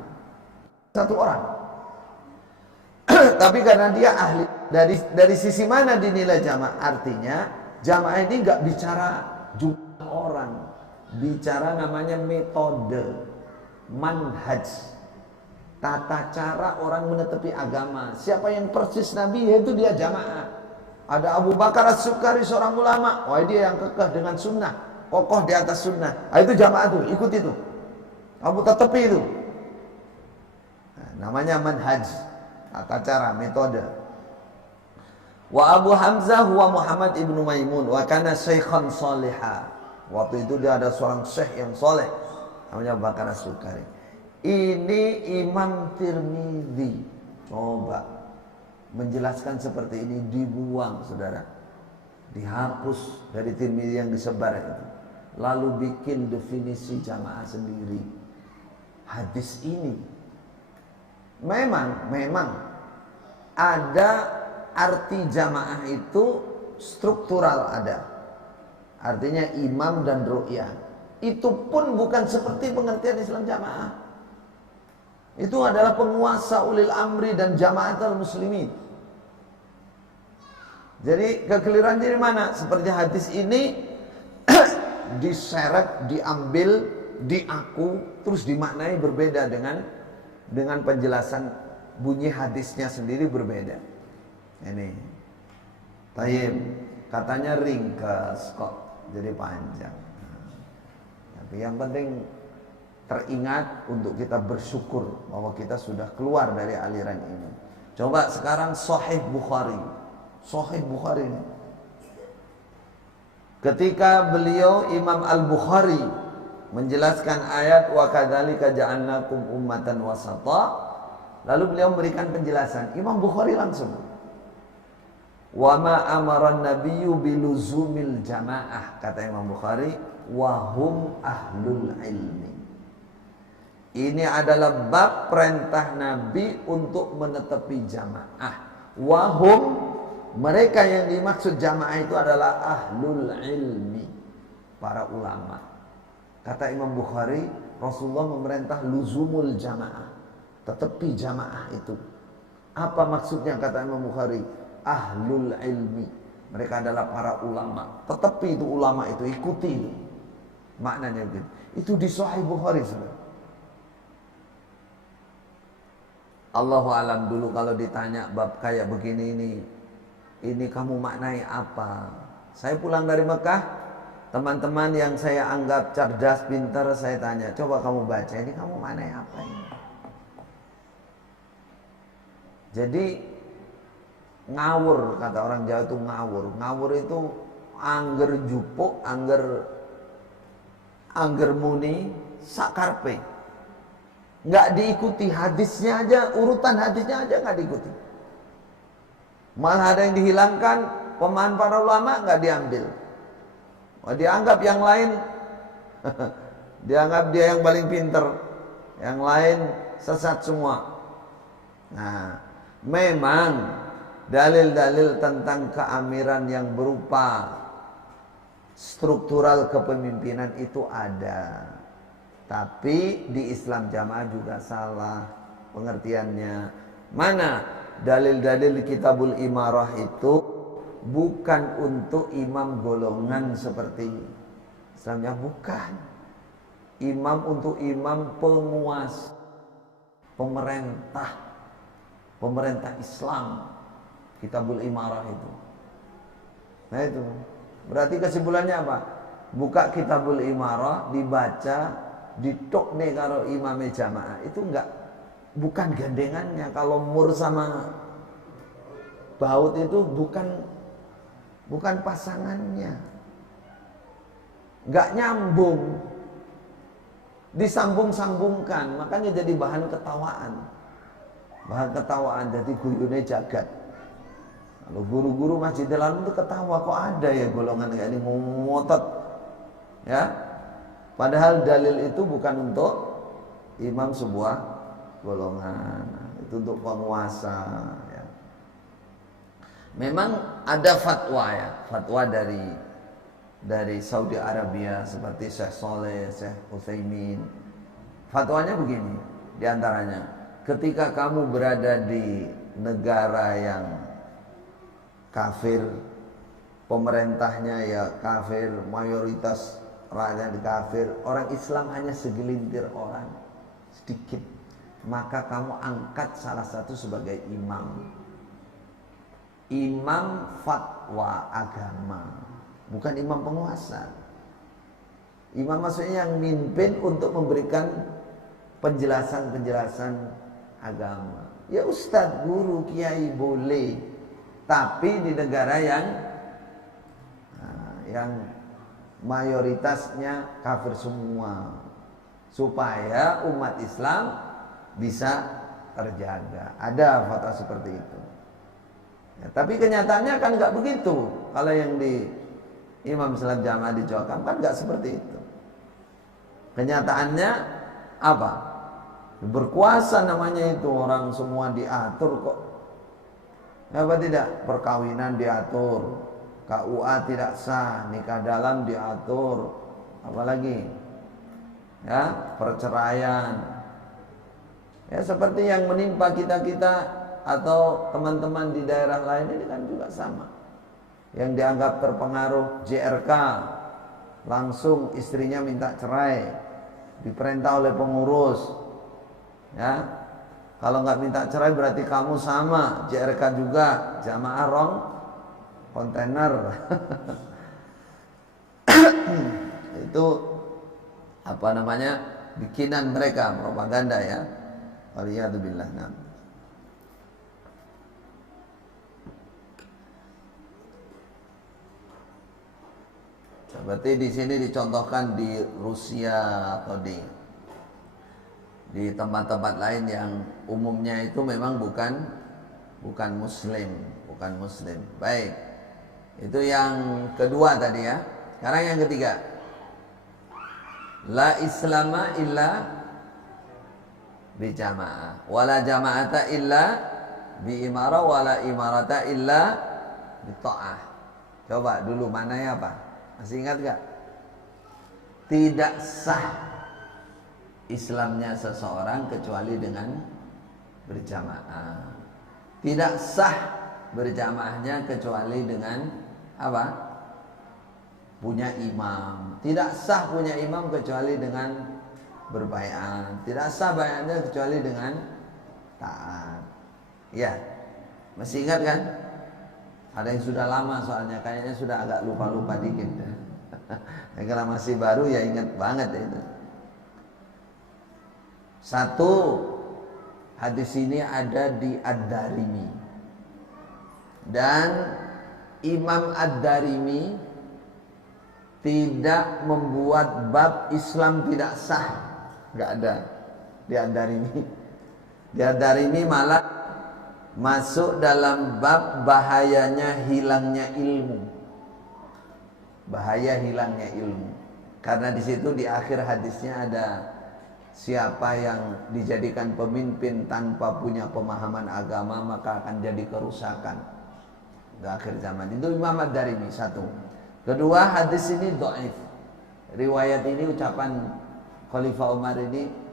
Satu orang. Tapi karena dia ahli, dari sisi mana dinilai jamaah? Artinya jamaah ini nggak bicara jumlah orang, bicara namanya metode, manhaj, tata cara orang menetepi agama. Siapa yang persis Nabi, yaitu dia jamaah. Ada Abu Bakar As-Sukkari, seorang ulama, wah dia yang kekeh dengan sunnah, kokoh di atas sunnah. Itu jamaah tuh, ikut itu, kamu tetepi itu. Namanya manhaj, tata cara, metode. Wa Abu Hamzah huwa Muhammad ibnu Maimun wa kana syaikhan salihah. Waktu itu dia ada seorang syekh yang soleh, namanya Abu Bakar As-Sukkari. Ini Imam Tirmidzi coba menjelaskan seperti ini, dibuang saudara, dihapus dari Tirmidzi yang disebar itu, lalu bikin definisi jamaah sendiri. Hadis ini memang ada arti jamaah itu struktural, ada artinya imam dan ru'yah. Itu pun bukan seperti pengertian Islam jamaah. Itu adalah penguasa ulil amri dan jamaatul muslimin. Jadi kekeliruan dari mana? Seperti hadis ini diseret, diambil, diaku, terus dimaknai berbeda dengan penjelasan bunyi hadisnya sendiri berbeda. Ini tayyib, katanya ringkas kok jadi panjang. Tapi yang penting teringat untuk kita bersyukur bahwa kita sudah keluar dari aliran ini. Coba sekarang Sahih Bukhari. Sahih Bukhari ini, ketika beliau Imam Al-Bukhari menjelaskan ayat wa kadzalika ja'alnakum ummatan wasata, lalu beliau memberikan penjelasan. Imam Bukhari langsung Wa ma amara an-nabiyyu biluzumil jamaah, kata Imam Bukhari, wa hum ahlul ilmi. Ini adalah bab perintah Nabi untuk menetepi jamaah. Wahum, mereka yang dimaksud jamaah itu adalah ahlul ilmi, para ulama. Kata Imam Bukhari, Rasulullah memerintah luzumul jamaah, tetepi jamaah itu. Apa maksudnya kata Imam Bukhari? Ahlul ilmi, mereka adalah para ulama. Tetepi itu ulama itu, ikuti itu. Maknanya begitu. Itu di Sahih Bukhari, saudara. Allahu alam, dulu kalau ditanya bab kayak begini ini kamu maknai apa? Saya pulang dari Mekah, teman-teman yang saya anggap cerdas, pintar, saya tanya, coba kamu baca, ini kamu maknai apa ini? Jadi ngawur, kata orang Jawa itu ngawur. Ngawur itu angger jupuk, angger muni, sakarpe. Nggak diikuti hadisnya aja, urutan hadisnya aja nggak diikuti. Malah ada yang dihilangkan, pemahaman para ulama nggak diambil. Dianggap yang lain, dianggap dia yang paling pinter, yang lain sesat semua. Nah, memang dalil-dalil tentang keamiran yang berupa struktural kepemimpinan itu ada. Tapi di Islam jamaah juga salah pengertiannya. Mana dalil-dalil Kitabul Imarah itu bukan untuk imam golongan seperti Islamnya, bukan. Imam untuk imam penguasa, pemerintah Islam. Kitabul Imarah itu. Nah itu. Berarti kesimpulannya apa? Buka Kitabul Imarah, dibaca, ditok nih kalau imamnya jamaah itu bukan gandengannya. Kalau mur sama baut itu bukan pasangannya, nggak nyambung, disambung-sambungkan, makanya jadi bahan ketawaan, jadi guyune jagat. Kalau guru-guru Masjidil Alam itu ketawa, kok ada ya golongan kayak ini ngotot ya. Padahal dalil itu bukan untuk imam sebuah golongan, itu untuk penguasa ya. Memang ada fatwa ya, fatwa dari Saudi Arabia seperti Syekh Saleh, Syekh Utsaimin. Fatwanya begini, diantaranya, ketika kamu berada di negara yang kafir, pemerintahnya ya kafir, mayoritas rakyat kafir, orang Islam hanya segelintir orang, sedikit, maka kamu angkat salah satu sebagai imam fatwa agama, bukan imam penguasa. Imam maksudnya yang mimpin untuk memberikan penjelasan agama. Ya ustadz, guru, kiai boleh, tapi di negara yang mayoritasnya kafir semua, supaya umat Islam bisa terjaga. Ada fatwa seperti itu ya, tapi kenyataannya kan nggak begitu. Kalau yang di Imam Salat Jamaah di Jawa kan nggak seperti itu. Kenyataannya apa? Berkuasa namanya itu, orang semua diatur kok. Apa tidak? Perkawinan diatur, KUA tidak sah, nikah dalam diatur, apalagi ya, perceraian. Ya seperti yang menimpa kita atau teman-teman di daerah lain ini kan juga sama. Yang dianggap terpengaruh JRK, langsung istrinya minta cerai, diperintah oleh pengurus. Ya, kalau nggak minta cerai berarti kamu sama JRK juga, jamaah rong kontainer. Itu apa namanya, bikinan mereka, propaganda ya. Waliyadzubillah. Nah, seperti di sini dicontohkan di Rusia atau di tempat-tempat lain yang umumnya itu memang bukan bukan muslim, bukan muslim. Baik, itu yang kedua tadi ya. Sekarang yang ketiga, la islama illa bi jamaah, wala jama'ata illa bi imarah, wala imarata illa bi ta'ah. Coba dulu mananya apa? Masih ingat gak? Tidak sah Islamnya seseorang kecuali dengan berjamaah. Tidak sah berjamaahnya kecuali dengan apa? Punya imam. Tidak sah punya imam kecuali dengan berbaiat. Tidak sah baiatnya kecuali dengan taat. Ya, masih ingat kan? Ada yang sudah lama soalnya, kayaknya sudah agak lupa-lupa dikit. Kalau masih baru ya ingat banget itu. Satu, hadis ini ada di Ad-Darimi. Dan Imam Ad-Darimi tidak membuat bab Islam tidak sah. Enggak ada di Ad-Darimi. Di Ad-Darimi malah masuk dalam bab bahayanya hilangnya ilmu. Bahaya hilangnya ilmu. Karena di situ di akhir hadisnya ada siapa yang dijadikan pemimpin tanpa punya pemahaman agama maka akan jadi kerusakan di akhir zaman. Itu Imam Ad-Darimi satu. Kedua, hadis ini dhaif. Riwayat ini, ucapan Khalifah Umar ini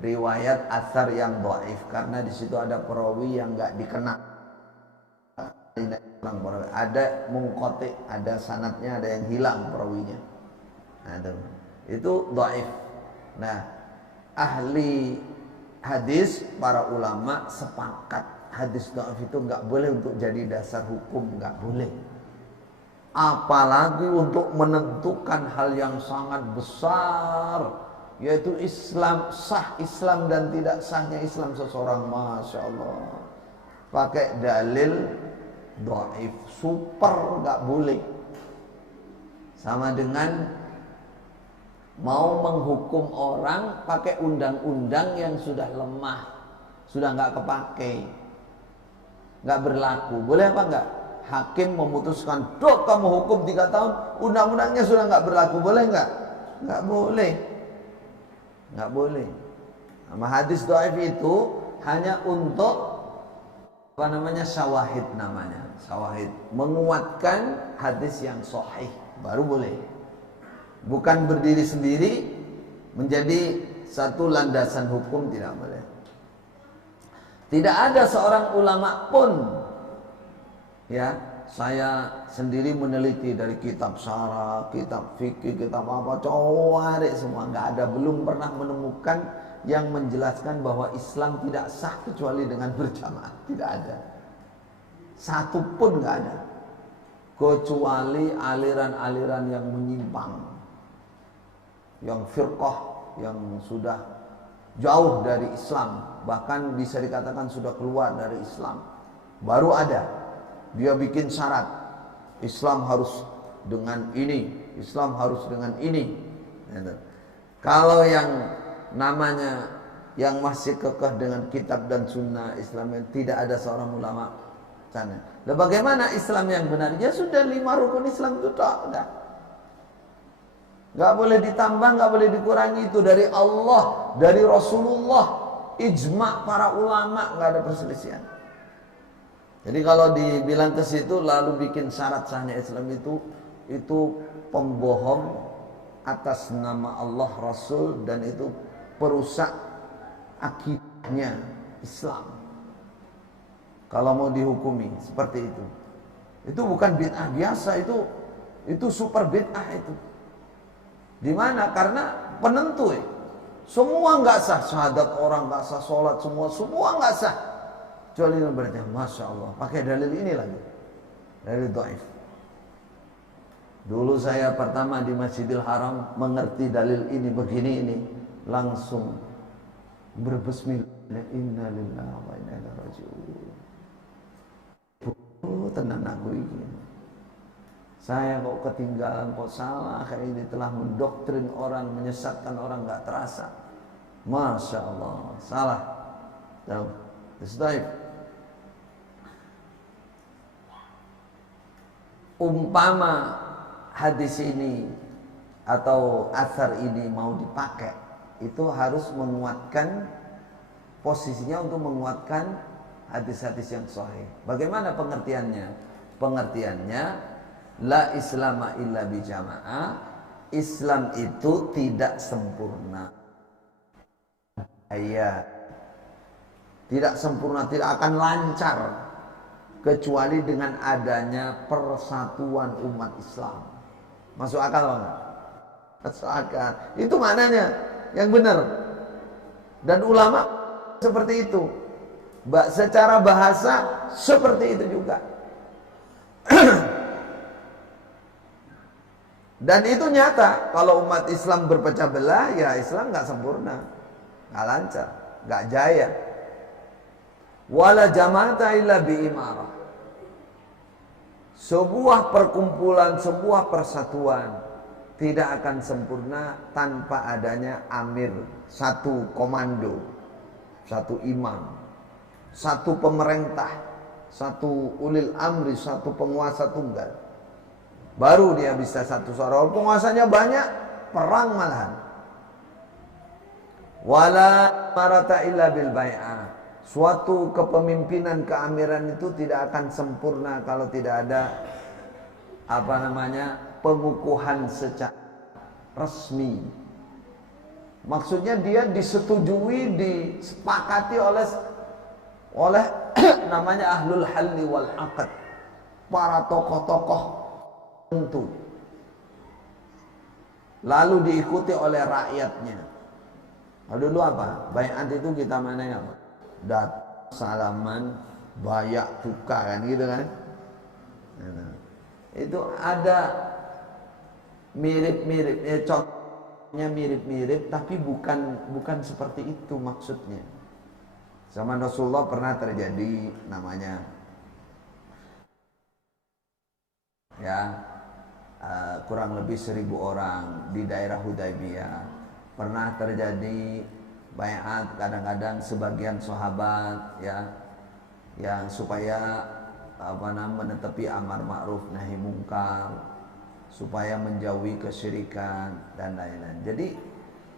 riwayat athar yang dhaif karena di situ ada perawi yang enggak dikenal. Ada munqati, ada sanadnya, ada yang hilang perawinya. Nah, itu dhaif. Nah, ahli hadis, para ulama sepakat hadis dhaif itu enggak boleh untuk jadi dasar hukum, enggak boleh. Apalagi untuk menentukan hal yang sangat besar, yaitu Islam, sah Islam dan tidak sahnya Islam seseorang. Masya Allah, pakai dalil dhaif, super nggak boleh. Sama dengan mau menghukum orang pakai undang-undang yang sudah lemah, sudah nggak kepake, nggak berlaku. Boleh apa enggak? Hakim memutuskan, dok kamu hukum 3 tahun, undang-undangnya sudah nggak berlaku, boleh nggak? Nggak boleh, nggak boleh. Nah, hadis dhaif itu hanya untuk apa namanya, syawahid namanya, syawahid, menguatkan hadis yang sahih, baru boleh. Bukan berdiri sendiri menjadi satu landasan hukum, tidak boleh. Tidak ada seorang ulama pun, ya, saya sendiri meneliti dari kitab syarah, kitab fikih, kitab apa, cari semua, nggak ada, belum pernah menemukan yang menjelaskan bahwa Islam tidak sah kecuali dengan berjamaah. Tidak ada, satu pun nggak ada, kecuali aliran-aliran yang menyimpang, yang firqah, yang sudah jauh dari Islam, bahkan bisa dikatakan sudah keluar dari Islam. Baru ada, dia bikin syarat, Islam harus dengan ini, Islam harus dengan ini. Kalau yang namanya yang masih kekeh dengan kitab dan sunnah Islam, tidak ada seorang ulama sana. Nah, bagaimana Islam yang benar? Ya sudah 5 rukun Islam itu tak ada. Nggak boleh ditambah, nggak boleh dikurangi. Itu dari Allah, dari Rasulullah, ijma' para ulama, nggak ada perselisihan. Jadi kalau dibilang ke situ lalu bikin syarat sahnya Islam itu pembohong atas nama Allah, Rasul, dan itu perusak akidahnya Islam. Kalau mau dihukumi seperti itu bukan bid'ah biasa, itu super bid'ah itu. Di mana? Karena penentu ya. Semua nggak sah, syahadat orang nggak sah, sholat semua nggak sah. Kecuali yang berjamaah. Masya Allah, pakai dalil ini lagi, dalil dhaif. Dulu saya pertama di Masjidil Haram mengerti dalil ini begini ini, langsung berbismillah, inna lillahi wa inna ilaihi raji'un. Tenang aku ini. Saya kok ketinggalan, kok salah, kayak ini telah mendoktrin orang, menyesatkan orang nggak terasa. Masya Allah, salah. Tahu? Dhaif. umpama hadis ini atau athar ini mau dipakai, itu harus menguatkan posisinya untuk menguatkan hadis-hadis yang sahih. Bagaimana pengertiannya? Pengertiannya la islama illa bijamaah. Islam itu tidak sempurna. Iya. Tidak sempurna, tidak akan lancar kecuali dengan adanya persatuan umat Islam. Masuk akal enggak? Masuk akal. Itu maknanya yang benar. Dan ulama seperti itu. Secara bahasa seperti itu juga. Dan itu nyata. Kalau umat Islam berpecah belah, ya Islam nggak sempurna, nggak lancar, nggak jaya. Wala jama'ata illa bi'imarah. Sebuah perkumpulan, sebuah persatuan tidak akan sempurna tanpa adanya amir, satu komando, satu imam, satu pemerintah, satu ulil amri, satu penguasa tunggal. Baru dia bisa satu suara. Penguasanya banyak, perang malahan. Wala marata illa bil bai'ah. Suatu kepemimpinan, keamiran itu tidak akan sempurna kalau tidak ada pengukuhan secara resmi. Maksudnya dia disetujui, disepakati oleh namanya ahlul halli wal aqd, para tokoh-tokoh tentu, lalu diikuti oleh rakyatnya. Dulu apa? Baiat itu kita mana apa? Salaman, bayak tukar kan gitu kan. Itu ada mirip-mirip, contohnya mirip-mirip tapi bukan seperti itu maksudnya. Zaman Rasulullah pernah terjadi namanya kurang lebih 1.000 orang di daerah Hudaybiyah. Pernah terjadi baiat, kadang-kadang sebagian sahabat yang supaya menetapi amar ma'ruf nahi mungkar, supaya menjauhi kesyirikan dan lain-lain. Jadi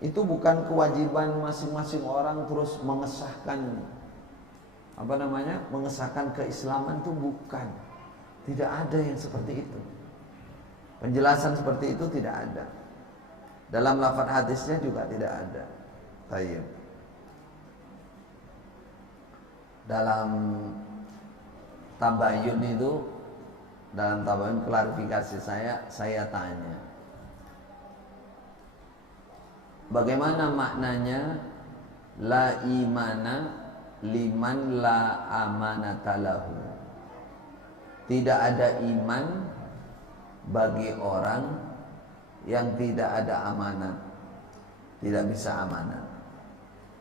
itu bukan kewajiban masing-masing orang terus mengesahkan mengesahkan keislaman, itu bukan. Tidak ada yang seperti itu. Penjelasan seperti itu tidak ada. Dalam lafaz hadisnya juga tidak ada. Baik. Dalam tabayun itu, dalam tabayun klarifikasi saya tanya, bagaimana maknanya la imana liman la amanata lahu? Tidak ada iman bagi orang yang tidak ada amanat, tidak bisa amanat.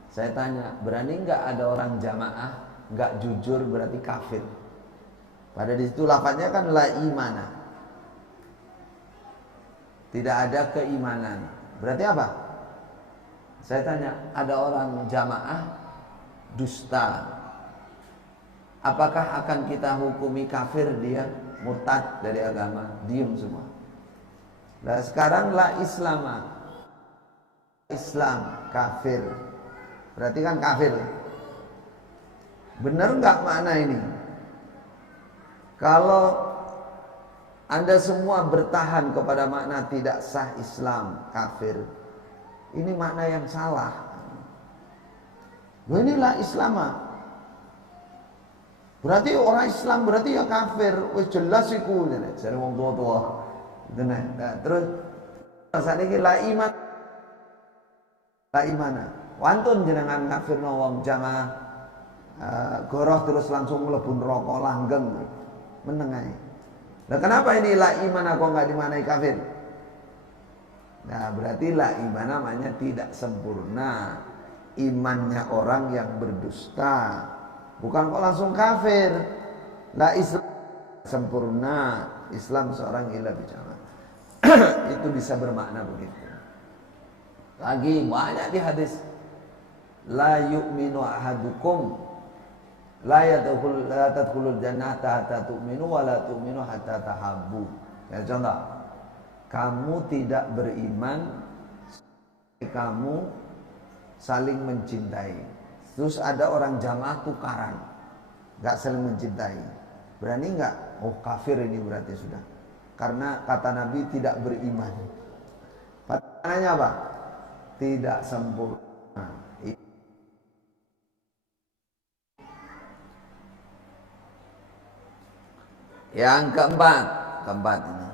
Saya tanya, berani nggak ada orang jamaah nggak jujur berarti kafir? Pada di situ lafaznya kan la imana, tidak ada keimanan. Berarti apa? Saya tanya, ada orang jamaah dusta, apakah akan kita hukumi kafir dia, murtad dari agama? Diam semua. Nah sekarang la islama, Islam kafir, berarti kan kafir. Benar nggak makna ini? Kalau Anda semua bertahan kepada makna tidak sah Islam, kafir, ini makna yang salah. Loh, inilah Islama, berarti orang Islam berarti ya kafir. Wis jelas iku jare wong tua-tua. Nah, terus saat ini la iman, la imana. Wantun jenengan kafirno wong jamaah goroh terus langsung mlebu neraka langgeng. Menengai. Nah, kenapa ini la iman kok enggak dimanai kafir? Nah, berarti la iman namanya tidak sempurna imannya orang yang berdusta. Bukan kok langsung kafir. La Islam sempurna, Islam seorang ila bicara. Itu bisa bermakna begitu. Lagi banyak di hadis. La yu'minu ahadukum, la tadkhulul jannata hatta tu'minu wa la tu'minu hatta tahabbu. Ya, contoh. Kamu tidak beriman, kamu saling mencintai. Terus ada orang jamaah tukaran, nggak saling mencintai. Berani nggak? Oh, kafir ini berarti sudah. Karena kata Nabi tidak beriman. Pertanyaannya apa? Tidak sempurna. Yang keempat ini.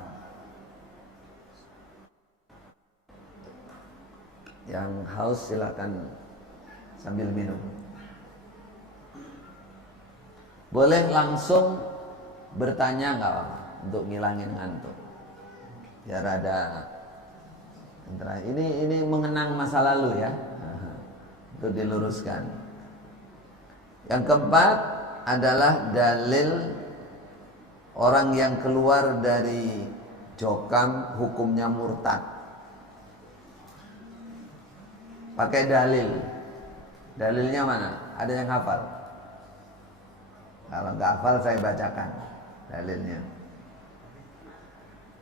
Yang haus silakan sambil minum. Boleh langsung bertanya nggak apa-apa untuk ngilangin ngantuk. Biar ada ini mengenang masa lalu ya. Untuk diluruskan. Yang keempat adalah dalil orang yang keluar dari jokam hukumnya murtad. Pakai dalil. Dalilnya mana? Ada yang hafal? Kalau nggak hafal saya bacakan dalilnya.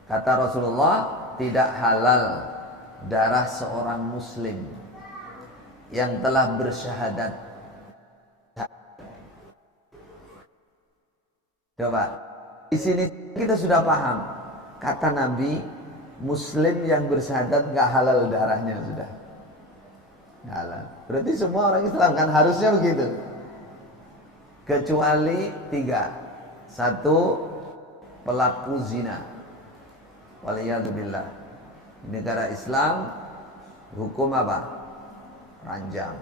Kata Rasulullah, tidak halal darah seorang muslim yang telah bersyahadat. Coba, di sini kita sudah paham. Kata Nabi, muslim yang bersyahadat nggak halal darahnya sudah. Halal. Berarti semua orang Islam kan harusnya begitu. Kecuali 3. 1, pelaku zina. Waliyadzubillah. Di negara Islam hukum apa? Ranjam.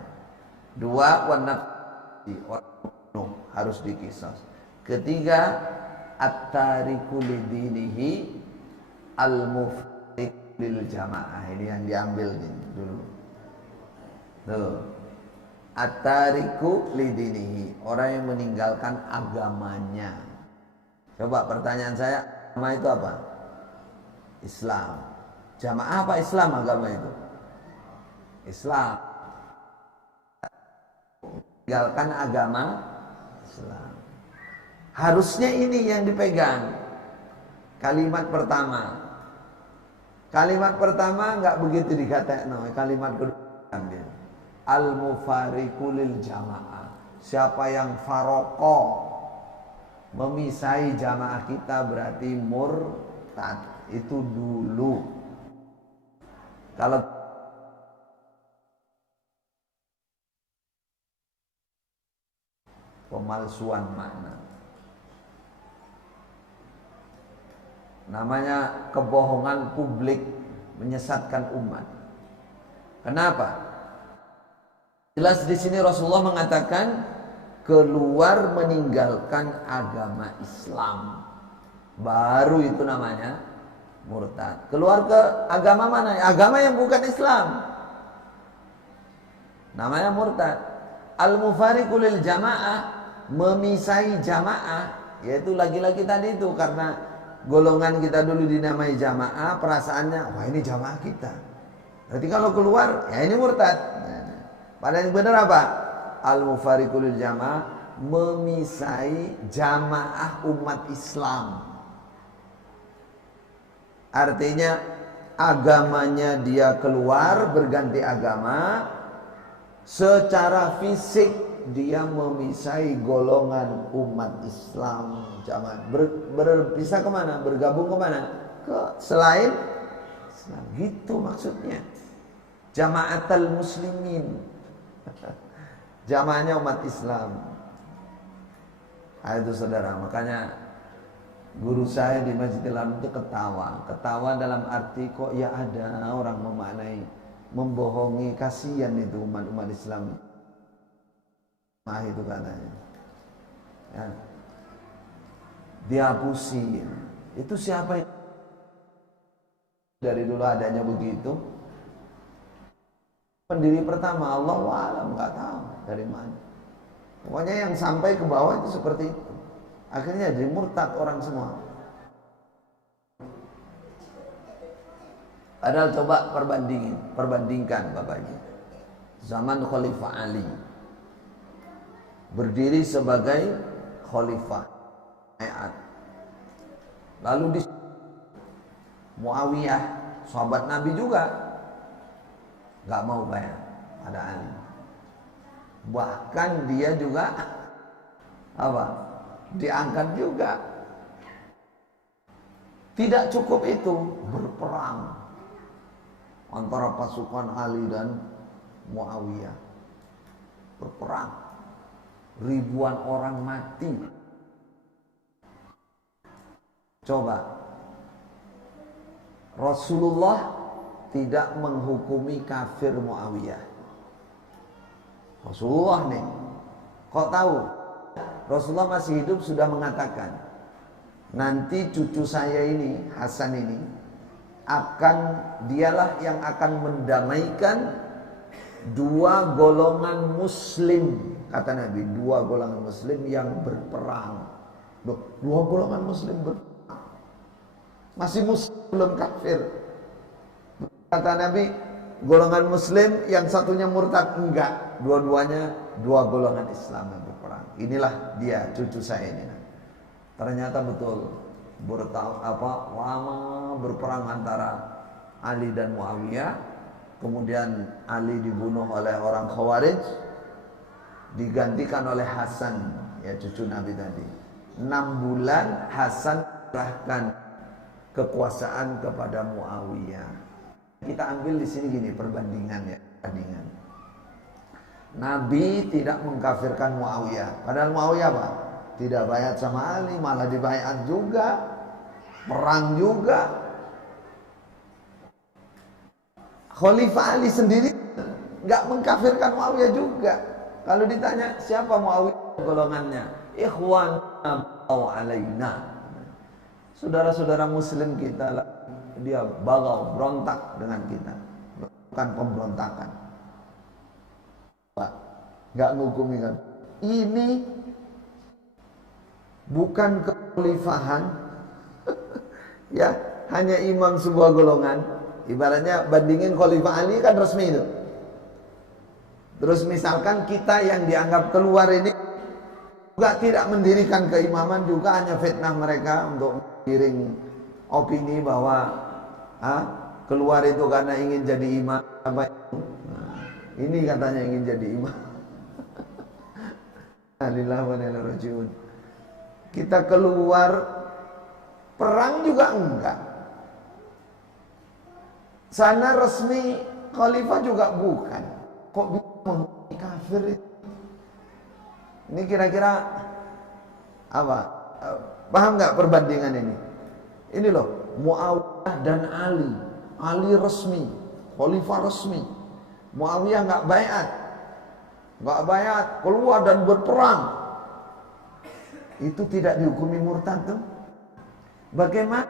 2, wanafsi, orang harus dikisos. 3, at-tariku lidinihi al-mufariq lil jamaah. Ini yang diambil dulu. Tuh. At-tariku lidinihi, orang yang meninggalkan agamanya. Coba pertanyaan saya, agama itu apa? Islam. Jamaah apa Islam agama itu? Islam. Meninggalkan agama Islam. Harusnya ini yang dipegang. Kalimat pertama. Kalimat pertama nggak begitu dikatakan. Kalimat kedua ambil. Al-mufariqu lil jamaah. Siapa yang faroko memisai jamaah kita berarti murtad. Itu dulu. Kalau pemalsuan makna, namanya kebohongan publik menyesatkan umat. Kenapa? Jelas di sini Rasulullah mengatakan keluar meninggalkan agama Islam. Baru itu namanya murtad. Keluar ke agama mana? Agama yang bukan Islam. Namanya murtad. Al-mufariqu lil jamaah, memisai jamaah, yaitu lagi-lagi tadi itu karena golongan kita dulu dinamai jamaah, perasaannya wah ini jamaah kita. Berarti kalau keluar ya ini murtad. Padahal yang benar apa? Al-mufariqu lil jamaah, memisai jamaah umat Islam. Artinya agamanya dia keluar berganti agama, secara fisik dia memisai golongan umat Islam. Jamaah berpisah kemana? Bergabung kemana? Ke selain Islam. Gitu maksudnya. Jamaatul muslimin. Jamaahnya umat Islam. Nah, itu saudara, makanya guru saya di Masjidil Haram itu ketawa dalam arti kok ya ada orang memaknai membohongi, kasihan itu umat Islam. Nah itu katanya ya, dihapusin. Itu siapa yang dari dulu adanya begitu? Pendiri pertama Allah wa'alam, nggak tahu dari mana. Pokoknya yang sampai ke bawah itu seperti itu. Akhirnya jadi murtad orang semua. Padahal coba perbandingkan Bapak Ibu. Zaman Khalifah Ali. berdiri sebagai khalifah. Lalu di Muawiyah, sahabat Nabi juga nggak mau bayar pada Ali. Bahkan dia juga apa? Diangkat juga. Tidak cukup itu, berperang antara pasukan Ali dan Muawiyah. Berperang. Ribuan orang mati. Coba, Rasulullah tidak menghukumi kafir Muawiyah. Rasulullah nih, kok tahu? Rasulullah masih hidup sudah mengatakan, nanti cucu saya ini, Hasan ini, dialah yang akan mendamaikan dua golongan muslim. Kata Nabi, dua golongan muslim yang berperang. Dua golongan muslim berperang. Masih muslim, belum kafir. Kata Nabi, golongan muslim yang satunya murtad, enggak. Dua-duanya dua golongan Islam yang berperang. Inilah dia, cucu saya ini. Ternyata betul, lama berperang antara Ali dan Muawiyah. Kemudian Ali dibunuh oleh orang Khawarij, digantikan oleh Hasan, ya cucu Nabi tadi. 6 bulan Hasan serahkan kekuasaan kepada Muawiyah. Kita ambil di sini gini perbandingan ya, perbandingan. Nabi tidak mengkafirkan Muawiyah, padahal Muawiyah apa? Tidak bayat sama Ali, malah dibayat juga, perang juga. Khalifah Ali sendiri nggak mengkafirkan Muawiyah juga. Kalau ditanya siapa Muawiyah golongannya, ikhwan alaina, saudara-saudara muslim kita lah, dia bagau, berontak dengan kita, bukan pemberontakan. Pak, nggak ngukumi kan? Ini bukan kekhalifahan, ya hanya imam sebuah golongan. Ibaratnya bandingin Khalifah Ali kan resmi itu. Terus misalkan kita yang dianggap keluar ini juga tidak mendirikan keimaman, juga hanya fitnah mereka untuk mengiring opini bahwa keluar itu karena ingin jadi imam. Apa itu? Nah, ini katanya ingin jadi imam. Alhamdulillah wa inna ilaihi raji'un. Kita keluar perang juga enggak. Sana resmi khalifah juga bukan. Kok bisa kafir itu? Ini kira-kira apa? Paham nggak perbandingan ini? Ini loh, Muawiyah dan Ali. Ali resmi, khalifah resmi. Muawiyah nggak bayat, keluar dan berperang. Itu tidak dihukumi murtad tuh. Bagaimana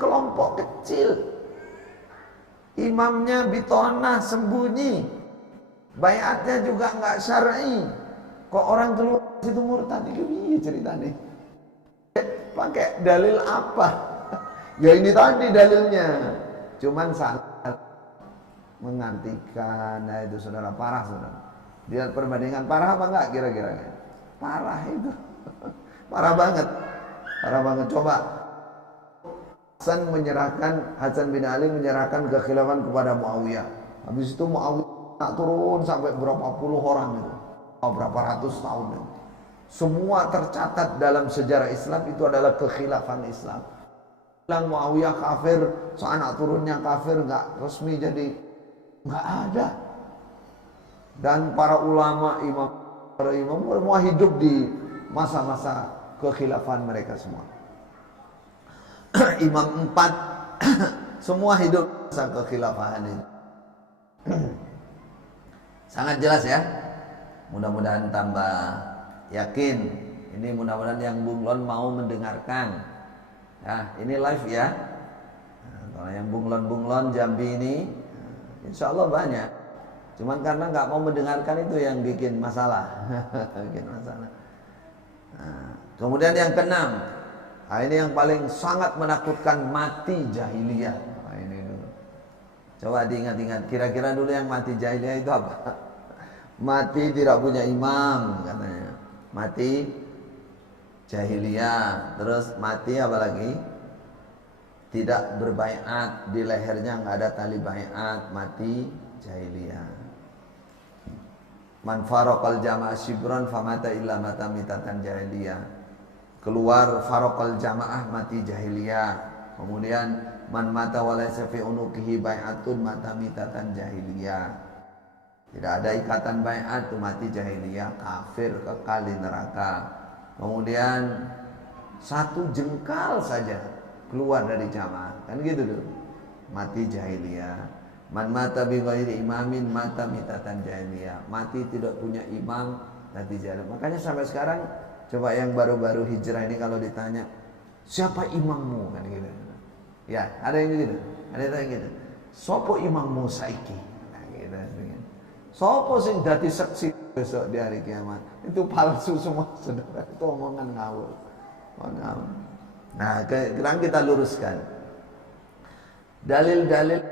kelompok kecil? Imamnya bitonah sembunyi, bayatnya juga nggak syar'i. Kok orang keluar situ murtad? Itu iya ceritanya. Pakai dalil apa? Ya ini tadi dalilnya. Cuman salah mengartikan. Nah itu saudara, parah saudara. Dia perbandingan parah apa enggak kira-kira? Parah itu. Parah banget. Parah banget. Coba Hasan bin Ali menyerahkan kekhilafan kepada Muawiyah. Habis itu Muawiyah turun sampai berapa puluh orang itu, berapa ratus tahun itu. Semua tercatat dalam sejarah Islam itu adalah kekhilafan Islam. Bilang Muawiyah kafir, anak turunnya kafir, nggak resmi jadi nggak ada. Dan para ulama, para imam semua hidup di masa-masa kekhilafan mereka semua. Imam 4 semua hidup masa kekhilafahan ini. Sangat jelas ya. Mudah-mudahan tambah yakin. Ini mudah-mudahan yang bunglon mau mendengarkan. Ya, ini live ya. Nah, kalau yang bunglon-bunglon Jambi ini, insya Allah banyak. Cuman karena nggak mau mendengarkan itu yang bikin masalah. Bikin masalah. Nah, kemudian yang keenam. Nah, ini yang paling sangat menakutkan, mati jahiliyah. Nah, ini dulu. Coba diingat-ingat, kira-kira dulu yang mati jahiliyah itu apa? Mati tidak punya imam katanya. Mati jahiliyah. Terus mati apa lagi? Tidak berbaiat, di lehernya nggak ada tali baiat, mati jahiliyah. Man faraqal jamaah shibran famata illa mata mitatan jahiliyah. Keluar faraqal jamaah, mati jahiliyah. Kemudian man mata walaysa fi unuqihi bai'atun mata mitatan jahiliyah. Tidak ada ikatan baiat, itu mati jahiliyah, kafir, kekal di neraka. Kemudian satu jengkal saja keluar dari jamaah, kan gitu tuh, mati jahiliyah. Man mata bi ghairi imamin mata mitatan jahiliyah. Mati tidak punya imam, mati jahiliyah. Makanya sampai sekarang coba yang baru-baru hijrah ini kalau ditanya siapa imammu, kan gitu. Ya, ada yang gitu. Ada yang gitu. Sopo imammu saiki? Nah, gitu. Sopo sing dadi saksi besok di hari kiamat? Itu palsu semua, saudara. Itu omongan ngawur. Nah, sekarang kita luruskan. Dalil-dalil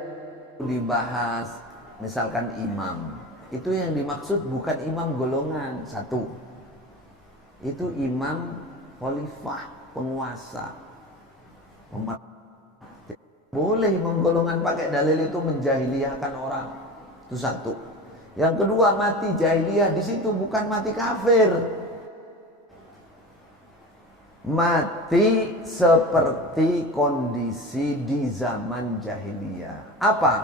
dibahas, misalkan imam. Itu yang dimaksud bukan imam golongan satu. Itu imam khalifah, penguasa. Boleh imam golongan pakai dalil itu menjahiliyahkan orang. Itu satu. Yang kedua, mati jahiliyah di situ bukan mati kafir. Mati seperti kondisi di zaman jahiliyah. Apa?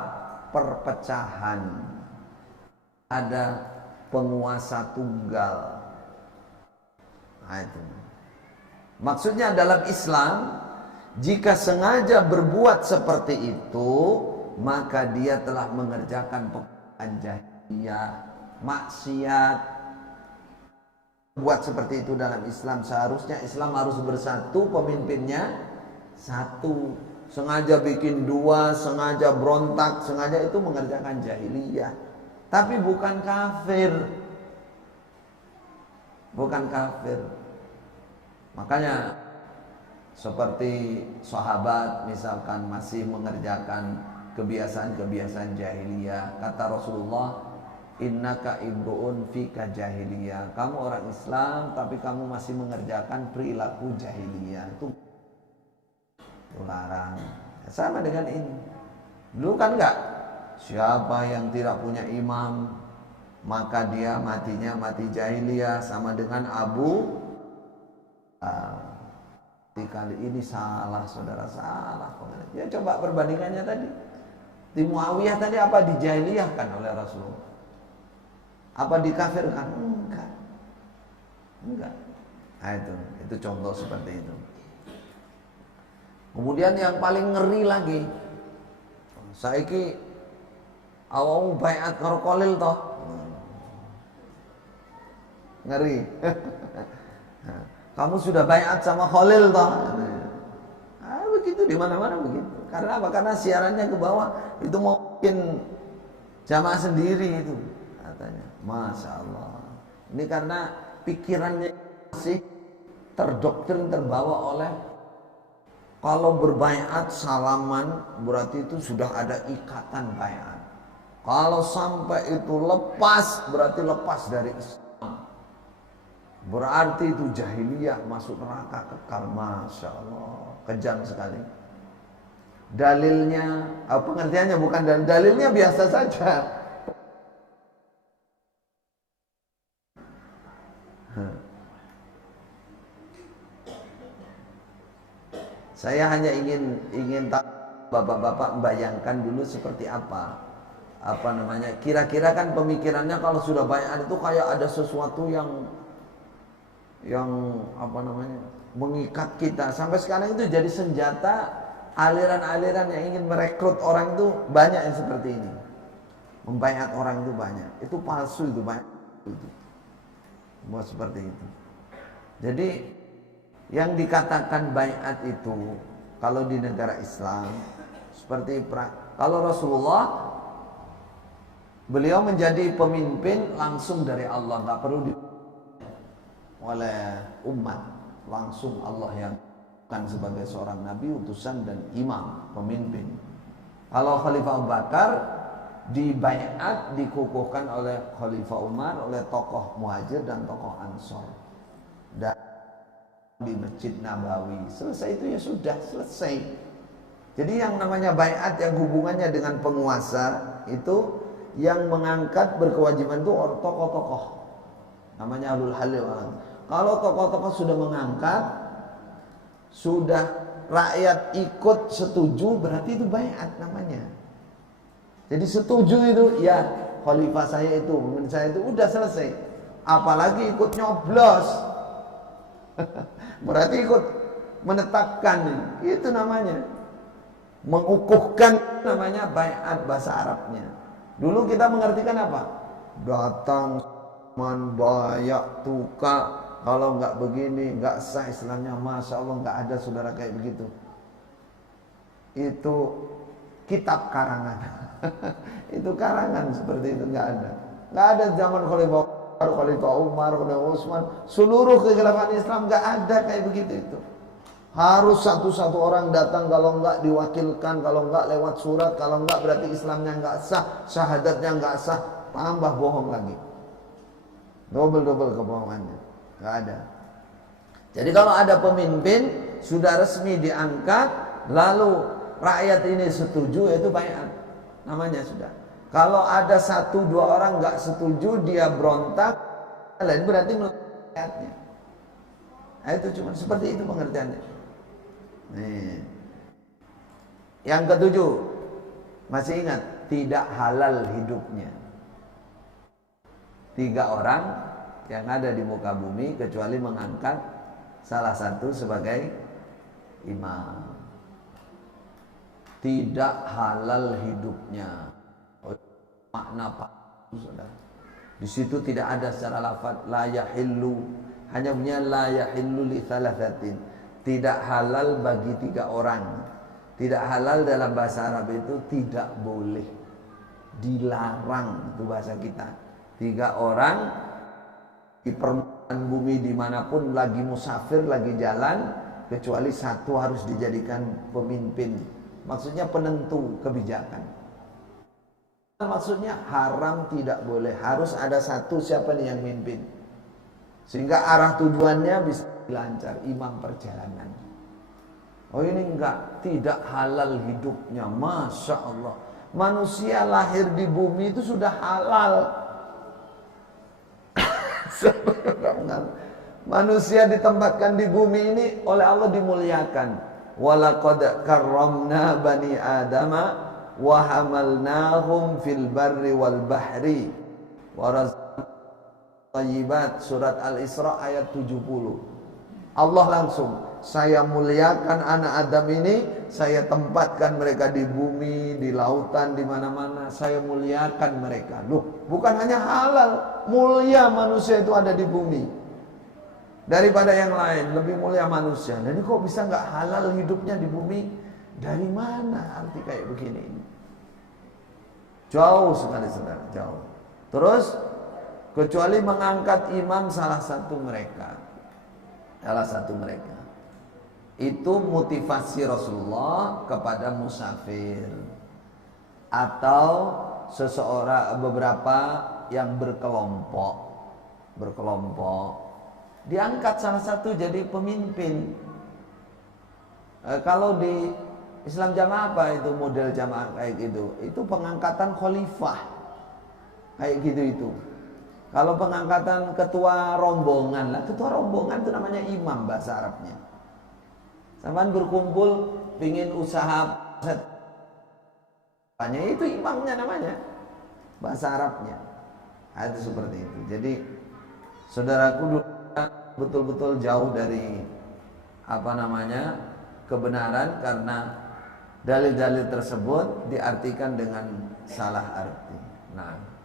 Perpecahan. Ada penguasa tunggal. Nah, itu. Maksudnya dalam Islam, jika sengaja berbuat seperti itu, maka dia telah mengerjakan pekerjaan jahiliyah, maksiat. Buat seperti itu dalam Islam, seharusnya Islam harus bersatu, pemimpinnya satu. Sengaja bikin dua, sengaja berontak, sengaja itu mengerjakan jahiliyah. Tapi bukan kafir. Bukan kafir. Makanya seperti sahabat misalkan masih mengerjakan kebiasaan-kebiasaan jahiliyah, kata Rasulullah, innaka ibruun fika jahiliyah. Kamu orang Islam tapi kamu masih mengerjakan perilaku jahiliyah. Itu larang. Sama dengan ini. Dulu kan enggak, siapa yang tidak punya imam maka dia matinya mati jahiliyah, sama dengan Abu kali ini salah, saudara, salah. Ya coba perbandingannya tadi. Di Muawiyah tadi apa dijahiliyahkan oleh Rasulullah? Apa dikafirkan? Enggak. Enggak. Nah, itu contoh seperti itu. Kemudian yang paling ngeri lagi, saiki awakmu baiat karo Khalil toh. Ngeri. Kamu sudah baiat sama Khalil toh. Begitu di mana-mana begitu. Karena apa? Karena siarannya ke bawah itu mau bikin jamaah sendiri itu katanya. Masya Allah. Ini karena pikirannya masih terdoktrin, terbawa oleh kalau berbaiat salaman berarti itu sudah ada ikatan baiat. Kalau sampai itu lepas berarti lepas dari Islam. Berarti itu jahiliyah, masuk neraka kekal. Masya Allah, kejam sekali. Dalilnya, pengertiannya bukan dalilnya biasa saja. Saya hanya ingin bapak-bapak membayangkan dulu seperti apa namanya. Kira-kira kan pemikirannya kalau sudah baiat itu kayak ada sesuatu yang apa namanya, mengikat kita. Sampai sekarang itu jadi senjata aliran-aliran yang ingin merekrut orang itu banyak yang seperti ini. Membaiat orang itu banyak. Itu palsu, itu banyak itu. Buat seperti itu. Jadi yang dikatakan baiat itu kalau di negara Islam seperti kalau Rasulullah, beliau menjadi pemimpin langsung dari Allah, nggak perlu oleh umat, langsung Allah yang bukan sebagai seorang nabi, utusan dan imam, pemimpin. Kalau Khalifah Abu Bakar dibaiat, dikukuhkan oleh Khalifah Umar, oleh tokoh Muhajir dan tokoh Ansor. di Masjid Nabawi. Selesai itu ya sudah selesai. Jadi yang namanya baiat yang hubungannya dengan penguasa itu yang mengangkat berkewajiban itu tokoh-tokoh. Namanya ahlul halil wal aqd. Kalau tokoh-tokoh sudah mengangkat, sudah rakyat ikut setuju, berarti itu baiat namanya. Jadi setuju itu ya khalifah saya itu, pemimpin saya itu udah selesai. Apalagi ikut nyoblos. Berarti ikut menetapkan, itu namanya mengukuhkan, namanya baiat bahasa Arabnya. Dulu kita mengartikan apa? Datang man bayak tuka, kalau nggak begini nggak sah Islamnya. Masya Allah, nggak ada saudara kayak begitu. Itu kitab karangan. Itu karangan seperti itu, nggak ada. Nggak ada zaman Khalifah Umar, Khalifah Utsman, seluruh kekhilafan Islam nggak ada kayak begitu itu. Harus satu-satu orang datang, kalau enggak diwakilkan, kalau enggak lewat surat, kalau enggak berarti Islamnya enggak sah, syahadatnya enggak sah, tambah bohong lagi. Double kebohongannya. Enggak ada. Jadi kalau ada pemimpin sudah resmi diangkat, lalu rakyat ini setuju, itu baiat. Namanya sudah. Kalau ada 1-2 orang enggak setuju, dia berontak, lain berarti baiatnya. Nah, itu cuma seperti itu pengertiannya. Nih. Yang ketujuh, masih ingat, tidak halal hidupnya 3 orang yang ada di muka bumi kecuali mengangkat salah satu sebagai imam. Tidak halal hidupnya. Makna Pak, saudara. Di situ tidak ada secara lafaz la yahillu, hanya punya la yahillu li thalathatin. Tidak halal bagi 3 orang. Tidak halal dalam bahasa Arab itu tidak boleh, dilarang, itu bahasa kita. 3 orang di permukaan bumi dimanapun lagi musafir, lagi jalan, kecuali 1 harus dijadikan pemimpin. Maksudnya penentu kebijakan. Maksudnya haram, tidak boleh, harus ada 1, siapa nih yang mimpin, sehingga arah tujuannya bisa lancar, imam perjalanan. Oh ini enggak, tidak halal hidupnya. Masya Allah, manusia lahir di bumi itu sudah halal. Manusia ditempatkan di bumi ini oleh Allah dimuliakan. Walaqad karramna bani adama wa hamalnahum fil barri wal bahri wa razaqnahum thayyibat. Surat Al-Isra ayat 70. Allah langsung, saya muliakan anak Adam ini, saya tempatkan mereka di bumi, di lautan, di mana-mana, saya muliakan mereka. Loh, bukan hanya halal, mulia manusia itu ada di bumi daripada yang lain, lebih mulia manusia. Jadi kok bisa nggak halal hidupnya di bumi? Dari mana arti kayak begini? Jauh sekali saudara, jauh. Terus kecuali mengangkat imam salah satu mereka. Salah satu mereka. Itu motivasi Rasulullah kepada musafir atau seseorang, beberapa yang berkelompok. Diangkat salah satu jadi pemimpin. Kalau di Islam jamaah apa itu model jamaah kayak gitu? Itu pengangkatan khalifah. Kayak gitu itu. Kalau pengangkatan ketua rombongan lah, ketua rombongan itu namanya imam bahasa Arabnya. Sampai berkumpul pingin usaha itu imamnya namanya bahasa Arabnya. Nah, itu seperti itu. Jadi saudaraku betul-betul jauh dari kebenaran karena dalil-dalil tersebut diartikan dengan salah arti. Nah,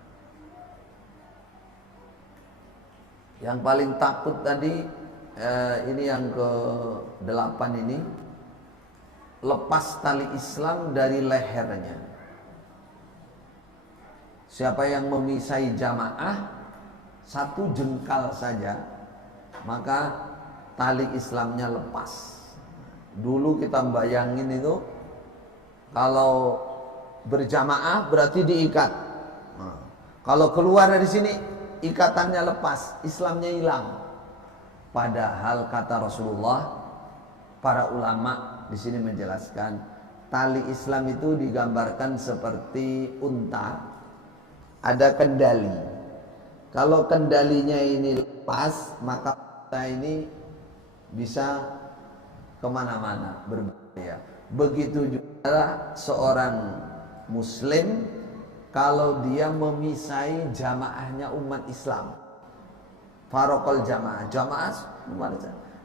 yang paling takut tadi ini yang ke-8 ini, lepas tali Islam dari lehernya. Siapa yang memisai jamaah 1 jengkal saja, maka tali Islamnya lepas. Dulu kita bayangin itu, kalau berjamaah berarti diikat. Kalau keluar dari sini ikatannya lepas, Islamnya hilang. Padahal kata Rasulullah, para ulama di sini menjelaskan tali Islam itu digambarkan seperti unta, ada kendali. Kalau kendalinya ini lepas, maka unta ini bisa kemana-mana, berbahaya. Begitu juga seorang muslim kalau dia memisai jamaahnya umat Islam, farokol jamaah,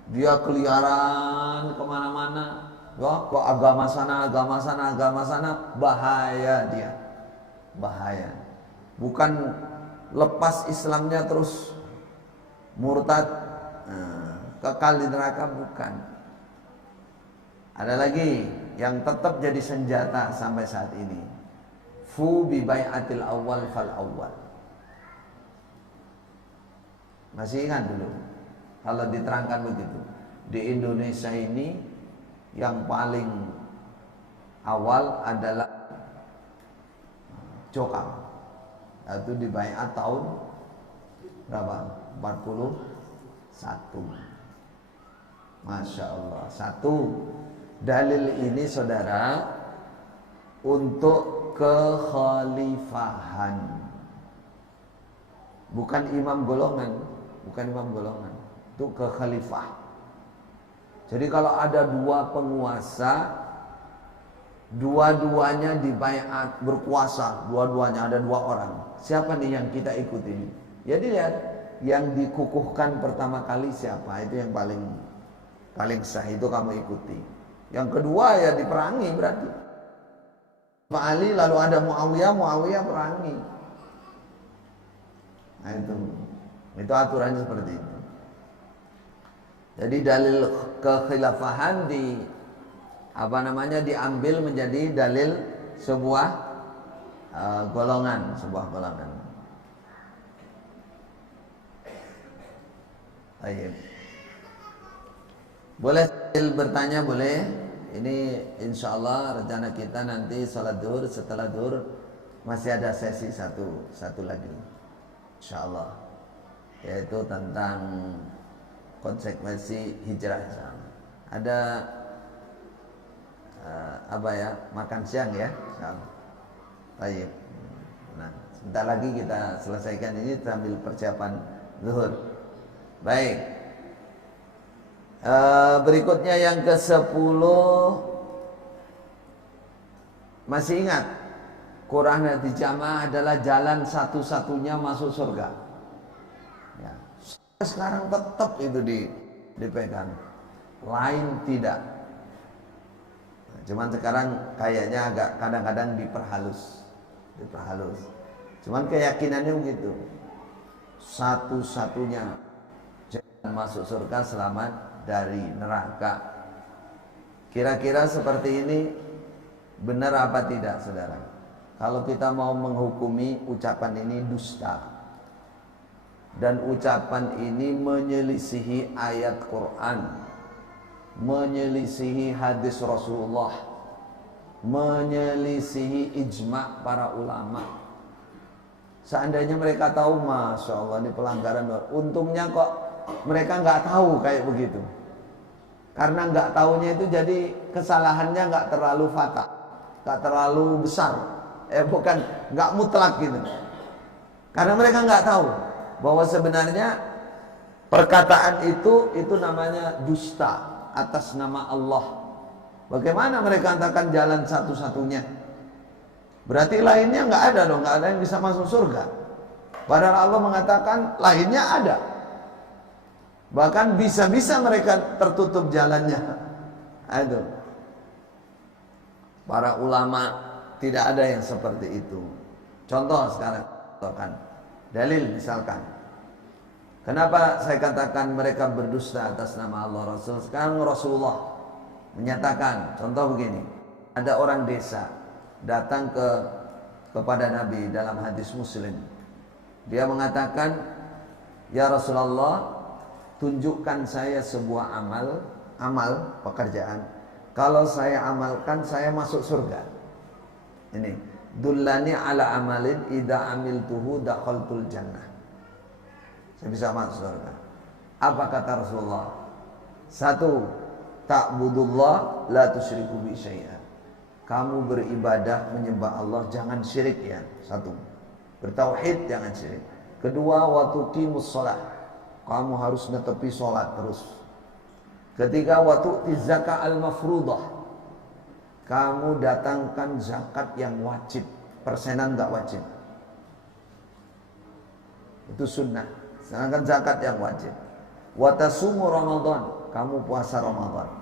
dia keliaran kemana-mana, ya, ke agama sana, bahaya dia, bahaya. Bukan lepas Islamnya terus murtad, kekal di neraka, bukan. Ada lagi yang tetap jadi senjata sampai saat ini. Fu bi bai'atil awal fal awal. Masih ingat dulu kalau diterangkan begitu. Di Indonesia ini yang paling awal adalah Cokam. Itu di bai'at tahun berapa? 41. Masya Allah. Satu, dalil ini saudara untuk kekhalifahan, bukan imam golongan, itu kekhalifah. Jadi kalau ada dua penguasa, dua-duanya dibaiat berkuasa, dua-duanya ada dua orang. Siapa nih yang kita ikuti? Ya dilihat yang dikukuhkan pertama kali siapa, itu yang paling sah, itu kamu ikuti. Yang kedua ya diperangi berarti. Pak Ali lalu ada Muawiyah perangi. Nah itu aturannya seperti itu. Jadi dalil kekhilafahan diambil menjadi dalil sebuah golongan. Baik. Boleh bertanya, boleh. Ini insya Allah rencana kita nanti sholat duhur, setelah duhur masih ada sesi satu lagi, insya Allah, yaitu tentang konsekuensi hijrah. Ada makan siang ya, insyaallah. Baik. Nah, sebentar lagi kita selesaikan ini sambil persiapan zuhur. Baik. Berikutnya yang ke-10, masih ingat Quran di jamaah adalah jalan satu-satunya masuk surga ya. Sekarang tetap itu dipegang, lain tidak. Cuman sekarang kayaknya agak kadang-kadang diperhalus. Cuman keyakinannya begitu, satu-satunya jalan masuk surga, selamat dari neraka. Kira-kira seperti ini benar apa tidak, saudara? Kalau kita mau menghukumi ucapan ini dusta, dan ucapan ini menyelisihi ayat Quran, menyelisihi hadis Rasulullah, menyelisihi ijma' para ulama. Seandainya mereka tahu, Masya Allah ini pelanggaran, untungnya kok mereka nggak tahu kayak begitu. Karena nggak tahunya itu jadi kesalahannya nggak terlalu fatal, nggak terlalu besar, bukan nggak mutlak gitu. Karena mereka nggak tahu bahwa sebenarnya perkataan itu namanya dusta atas nama Allah. Bagaimana mereka katakan jalan satu-satunya? Berarti lainnya nggak ada dong, nggak ada yang bisa masuk surga. Padahal Allah mengatakan lainnya ada. Bahkan bisa-bisa mereka tertutup jalannya. Aduh. Para ulama tidak ada yang seperti itu. Contoh sekarang, dalil misalkan. Kenapa saya katakan mereka berdusta atas nama Allah Rasul? Sekarang Rasulullah menyatakan, contoh begini, ada orang desa datang kepada Nabi dalam hadis Muslim. Dia mengatakan, ya Rasulullah, tunjukkan saya sebuah amal pekerjaan. Kalau saya amalkan, saya masuk surga. Ini, dullani ala amalin idza amiltuhu dakhaltul jannah. Saya bisa masuk surga. Apa kata Rasulullah? Satu, ta'budullah la tusyriku bi syai'a. Kamu beribadah menyembah Allah jangan syirik ya. Satu. Bertauhid jangan syirik. Kedua, wa tuqimus shalah. Kamu harus netepi salat terus. Ketiga, wa tu'ti zakat al-mafruḍah. Kamu datangkan zakat yang wajib. Persenan enggak wajib. Itu sunnah. Sedangkan zakat yang wajib. Wa tasumu Ramadan. Kamu puasa Ramadan.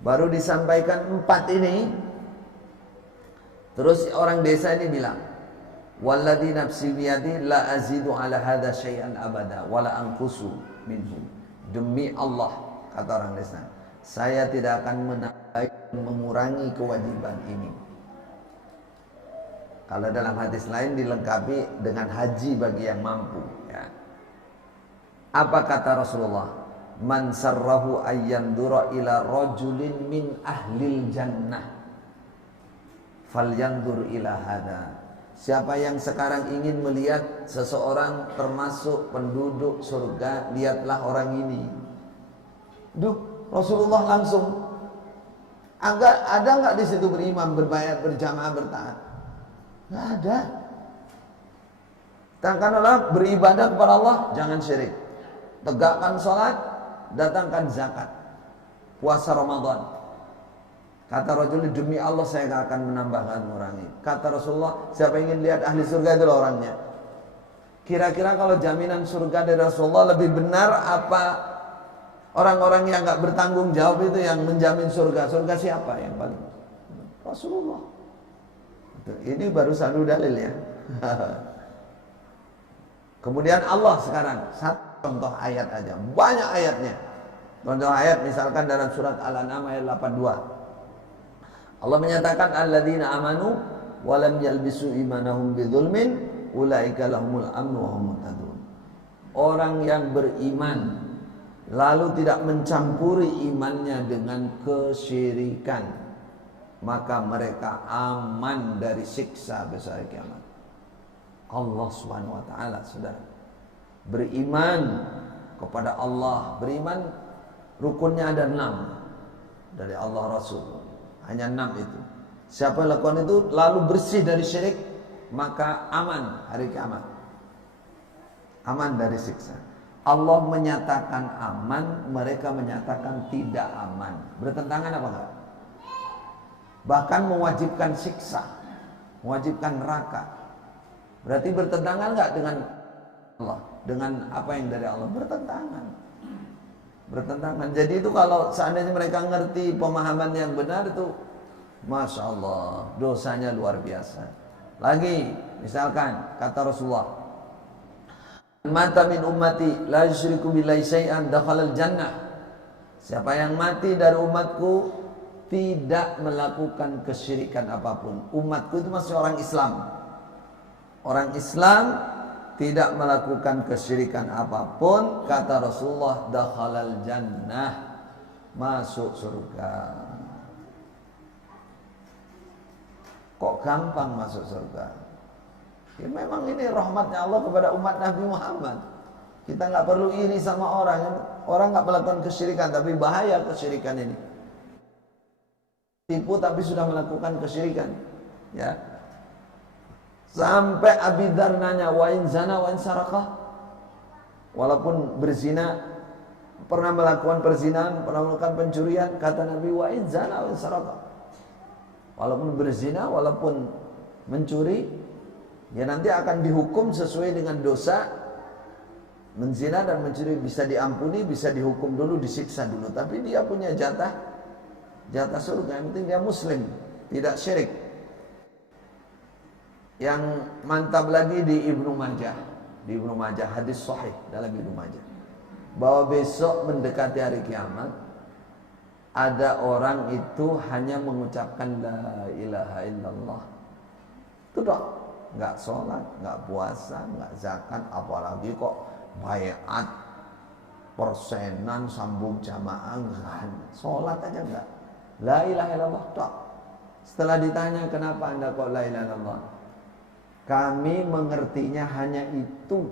Baru disampaikan 4 ini. Terus orang desa ini bilang, walladzi nafsi biyadi la azidu ala hadza syai'an abada wala anqusu minhu. Demi Allah, kata orang desa, saya tidak akan mengurangi kewajiban ini. Kalau dalam hadis lain dilengkapi dengan haji bagi yang mampu ya. Apa kata Rasulullah? Man sarrahu ayyandura ila rajulin min ahlil jannah falyandur ila hada. Siapa yang sekarang ingin melihat seseorang termasuk penduduk surga, lihatlah orang ini. Duh, Rasulullah langsung. Ada nggak di situ berimam, berbayat, berjamaah, bertaat? Nggak ada. Tangkanlah beribadah kepada Allah, jangan syirik. Tegakkan sholat, datangkan zakat, puasa Ramadan. Kata Rasul, demi Allah saya nggak akan menambahkan mengurangi. Kata Rasulullah, siapa ingin lihat ahli surga itu orangnya. Kira-kira kalau jaminan surga dari Rasulullah lebih benar apa orang-orang yang nggak bertanggung jawab itu yang menjamin surga? Surga siapa yang paling? Rasulullah. Ini baru satu dalil ya. Kemudian Allah sekarang satu contoh ayat aja, banyak ayatnya. Contoh ayat misalkan dalam surat Al-An'am ayat 82. Allah menyatakan alladzina amanu wa lam yalbisu imanahum bidzulmin ulaika lahumul amnu wa hum muhtadun. Orang yang beriman lalu tidak mencampuri imannya dengan kesyirikan, maka mereka aman dari siksa besar kiamat. Allah Subhanahu wa taala, Saudara. Beriman kepada Allah, beriman rukunnya ada 6 dari Allah Rasul. Hanya 6 itu. Siapa yang lakukan itu lalu bersih dari syirik, maka aman hari kiamat. Aman dari siksa. Allah menyatakan aman, mereka menyatakan tidak aman. Bertentangan apa enggak? Bahkan mewajibkan siksa, mewajibkan neraka. Berarti bertentangan enggak dengan Allah? Dengan apa yang dari Allah? Bertentangan. Bertentangan. Jadi itu kalau seandainya mereka ngerti pemahaman yang benar itu, Masya Allah, dosanya luar biasa. Lagi, misalkan kata Rasulullah, mata min ummati la yusyriku billahi syai'an dakhalal jannah. Siapa yang mati dari umatku tidak melakukan kesyirikan apapun. Umatku itu masih orang Islam. Orang Islam tidak melakukan kesyirikan apapun, kata Rasulullah, dakhalal jannah, masuk surga. Kok gampang masuk surga? Ya memang ini rahmatnya Allah kepada umat Nabi Muhammad. Kita nggak perlu iri sama orang. Orang nggak melakukan kesyirikan, tapi bahaya kesyirikan ini. Tipu tapi sudah melakukan kesyirikan. Ya. Sampai Abi Dzar nanya, wa in zana wa in sarakah. Walaupun berzina, pernah melakukan perzinahan, pernah melakukan pencurian, kata Nabi, wa in zana wa in sarakah. Walaupun berzina, walaupun mencuri, ya nanti akan dihukum sesuai dengan dosa. Menzina dan mencuri bisa diampuni, bisa dihukum dulu, disiksa dulu. Tapi dia punya jatah surga. Yang penting dia muslim, tidak syirik. Yang mantap lagi di Ibnu Majah. Di Ibnu Majah, hadis sahih dalam Ibnu Majah, bahwa besok mendekati hari kiamat, ada orang itu hanya mengucapkan la ilaha illallah. Itu dok, nggak sholat, nggak puasa, nggak zakat, apalagi kok bayat, persenan, sambung jamaah, sholat aja nggak. La ilaha illallah dok. Setelah ditanya kenapa anda kok la ilaha illallah, kami mengertinya hanya itu.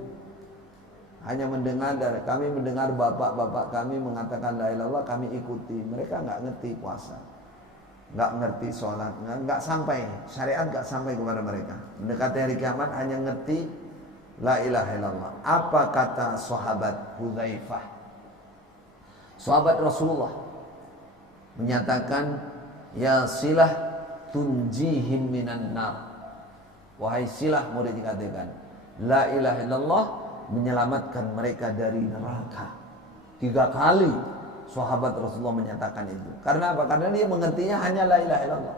hanya mendengar dari kami, mendengar bapak-bapak kami mengatakan la ilaha illallah, kami ikuti. Mereka nggak ngerti puasa, nggak ngerti sholat, nggak sampai syariat, nggak sampai kepada mereka. Mendekati hari kiamat hanya ngerti la ilaha illallah. Apa kata sahabat Hudzaifah, sahabat Rasulullah, menyatakan, ya silah tunjihim minan nar. Wahai silah, murid dikatakan, la ilaha illallah menyelamatkan mereka dari neraka. 3 kali sahabat Rasulullah menyatakan itu. Karena apa? Karena dia mengertinya hanya la ilaha illallah.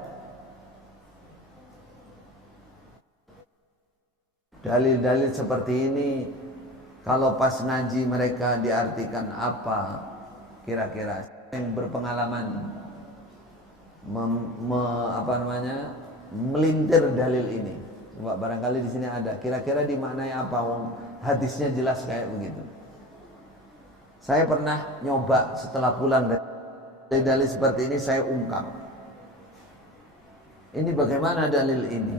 Dalil-dalil seperti ini kalau pas ngaji mereka diartikan apa kira-kira? Yang berpengalaman melintir dalil ini. Coba barangkali di sini ada. Kira-kira dimaknai apa? Hadisnya jelas kayak begitu. Saya pernah nyoba setelah pulang dari dalil seperti ini, saya ungkap. Ini bagaimana dalil ini?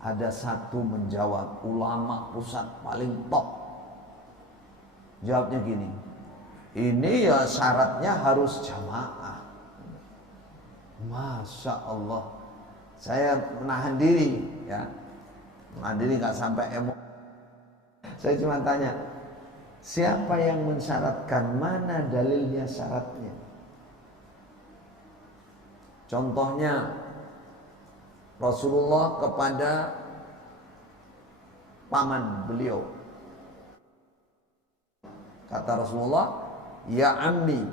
Ada satu menjawab, ulama pusat paling top. Jawabnya gini, ini ya syaratnya harus jamaah. Masya Allah, saya menahan diri, ya, menahan diri nggak sampai emosi. Saya cuma tanya, siapa yang mensyaratkan, mana dalilnya syaratnya? Contohnya Rasulullah kepada paman beliau, kata Rasulullah, ya ammi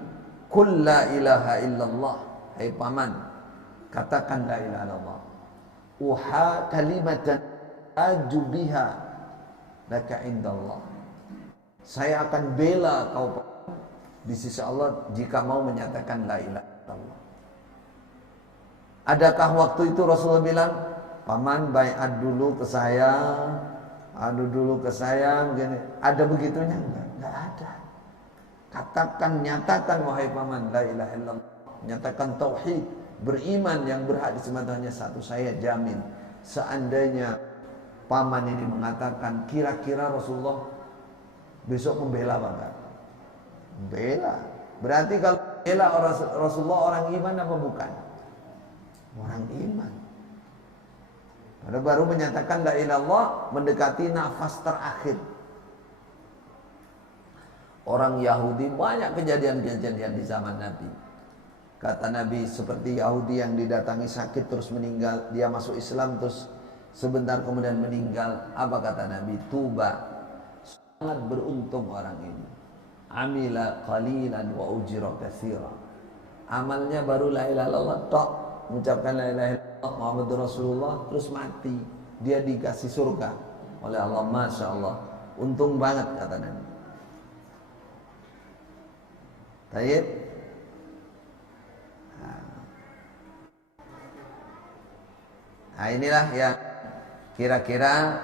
kul la ilaha illallah. Hai paman, katakan la ilaha illallah. Uha kalimatan aju biha laka indallah. Saya akan bela kau di sisi Allah jika mau menyatakan la ilaha illallah. Adakah waktu itu Rasulullah bilang, paman baiat dulu ke saya, adu dulu ke saya, begini. Ada begitunya? Enggak ada. Katakan, nyatakan wahai paman la ilaha illallah, nyatakan tauhid, beriman yang berhak disembah hanya satu. Saya jamin, seandainya paman ini mengatakan, kira-kira Rasulullah besok membela apa enggak? Membela. Berarti kalau membela Rasulullah orang iman apa bukan? Orang iman. Pada baru menyatakan la ilaha illallah mendekati nafas terakhir. Orang Yahudi banyak kejadian-kejadian di zaman Nabi. Kata Nabi seperti Yahudi yang didatangi sakit terus meninggal, dia masuk Islam terus sebentar kemudian meninggal. Apa kata Nabi? Tuba, sangat beruntung orang ini. Amila qalilan wa ujira katsira. Amalnya baru la ilaha illallah tok, mengucapkan la ilaha illallah Muhammadur Rasulullah, terus mati, dia dikasih surga oleh Allah. Masya Allah, untung banget kata Nabi. Taib. Nah inilah yang kira-kira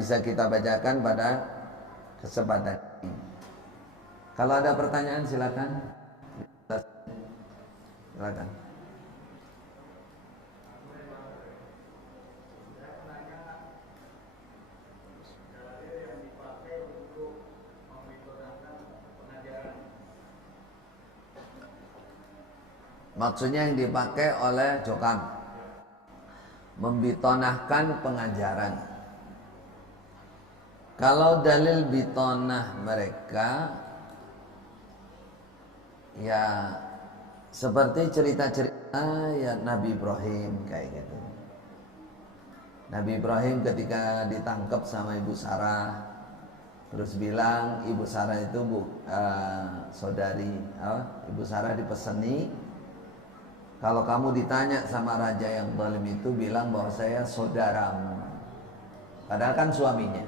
bisa kita bacakan pada kesempatan ini. Kalau ada pertanyaan silakan. Silakan. Maksudnya yang dipakai oleh Jokam, membitonahkan pengajaran. Kalau dalil bitonah mereka, ya seperti cerita-cerita ya Nabi Ibrahim kayak gitu. Nabi Ibrahim ketika ditangkap sama Ibu Sarah, terus bilang Ibu Sarah itu saudari, Ibu Sarah dipeseni, kalau kamu ditanya sama raja yang zalim itu, bilang bahwa saya saudaramu. Padahal kan suaminya.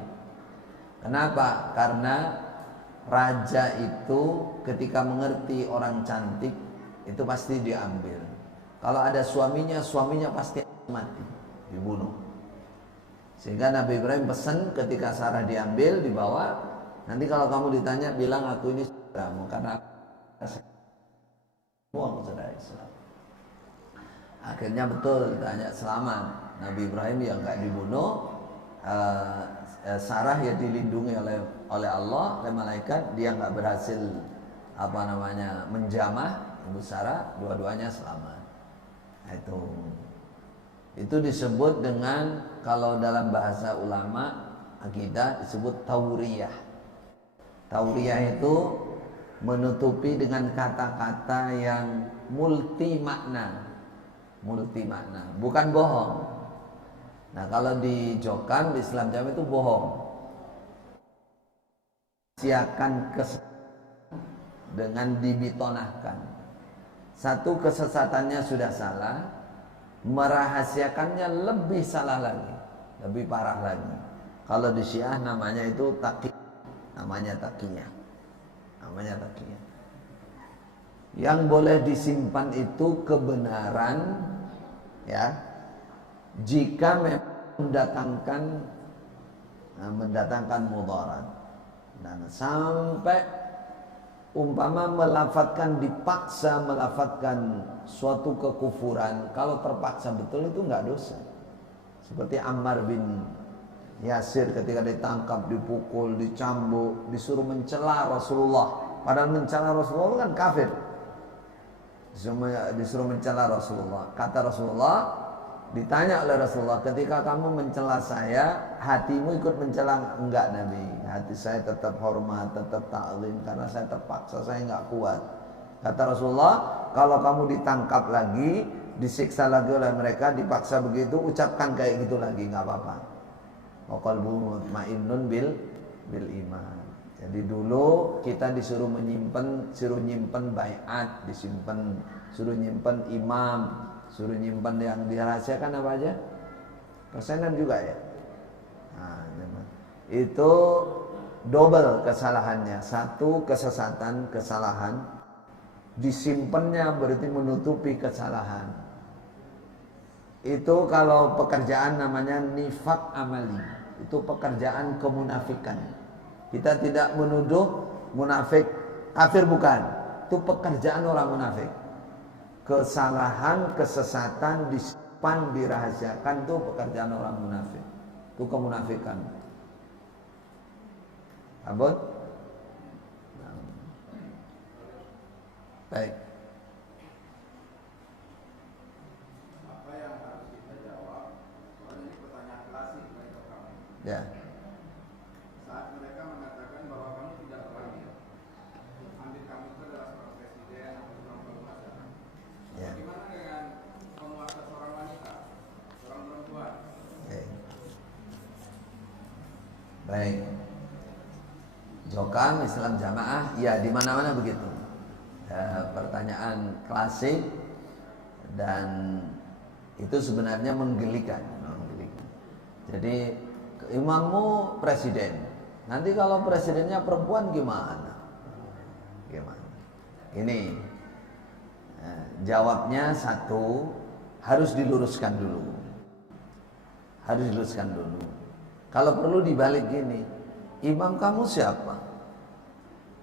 Kenapa? Karena raja itu ketika mengerti orang cantik itu pasti diambil. Kalau ada suaminya, suaminya pasti mati, dibunuh. Sehingga Nabi Ibrahim pesan ketika Sarah diambil, dibawa, nanti kalau kamu ditanya bilang aku ini saudaramu, karena semua saudara Islam. Akhirnya betul ditanya selamat. Nabi Ibrahim yang nggak dibunuh, Sarah ya dilindungi oleh Allah, oleh malaikat, dia nggak berhasil menjamah Ibu Sarah, dua-duanya selamat. Nah, itu disebut dengan, kalau dalam bahasa ulama akidah disebut tauriyah. Tauriyah itu menutupi dengan kata-kata yang multi makna, bukan bohong. Nah, kalau di Jokam, di Islam Jam itu bohong. Siakan dengan dibitonahkan. Satu, kesesatannya sudah salah, merahasiakannya lebih salah lagi, lebih parah lagi. Kalau di Syiah namanya itu takiyah. Yang boleh disimpan itu kebenaran, ya, jika mendatangkan mudarat. Dan sampai umpama dipaksa melafatkan suatu kekufuran, kalau terpaksa betul itu nggak dosa. Seperti Ammar bin Yasir ketika ditangkap, dipukul, dicambuk, disuruh mencela Rasulullah. Padahal mencela Rasulullah kan kafir. Disuruh mencela Rasulullah. Kata Rasulullah, ditanya oleh Rasulullah, ketika kamu mencela saya, hatimu ikut mencela? Enggak, Nabi. Hati saya tetap hormat, tetap ta'zim, karena saya terpaksa, saya enggak kuat. Kata Rasulullah, kalau kamu ditangkap lagi, disiksa lagi oleh mereka, dipaksa begitu, ucapkan kayak gitu lagi, enggak apa-apa. Wa qalbu mutmainnun bil iman. Jadi dulu kita disuruh nyimpen baiat, suruh nyimpen imam, suruh nyimpan yang dirahasiakan apa aja? Persenan juga ya. Nah, itu double kesalahannya. Satu, kesalahan, disimpannya berarti menutupi kesalahan. Itu kalau pekerjaan namanya nifak amali. Itu pekerjaan kemunafikan. Kita tidak menuduh munafik kafir, bukan. Itu pekerjaan orang munafik. Kesalahan, kesesatan disimpan, dirahasiakan, itu pekerjaan orang munafik. Itu kemunafikan. Abot? Baik. Apa yang harus kita jawab? Soalnya ini pertanyaan klasik mereka kamu. Ya. Saat mereka mengatakan bahwa kamu tidak berani, ambil kamu itu adalah seorang presiden atau seorang penguasa. Ya. Bagaimana dengan penguasa seorang wanita, seorang perempuan? Okay. Baik. Jokam Islam Jamaah, ya di mana-mana begitu. Pertanyaan klasik dan itu sebenarnya menggelikan. Jadi imammu presiden, nanti kalau presidennya perempuan gimana? Ini jawabnya satu, harus diluruskan dulu. Kalau perlu dibalik gini, imam kamu siapa?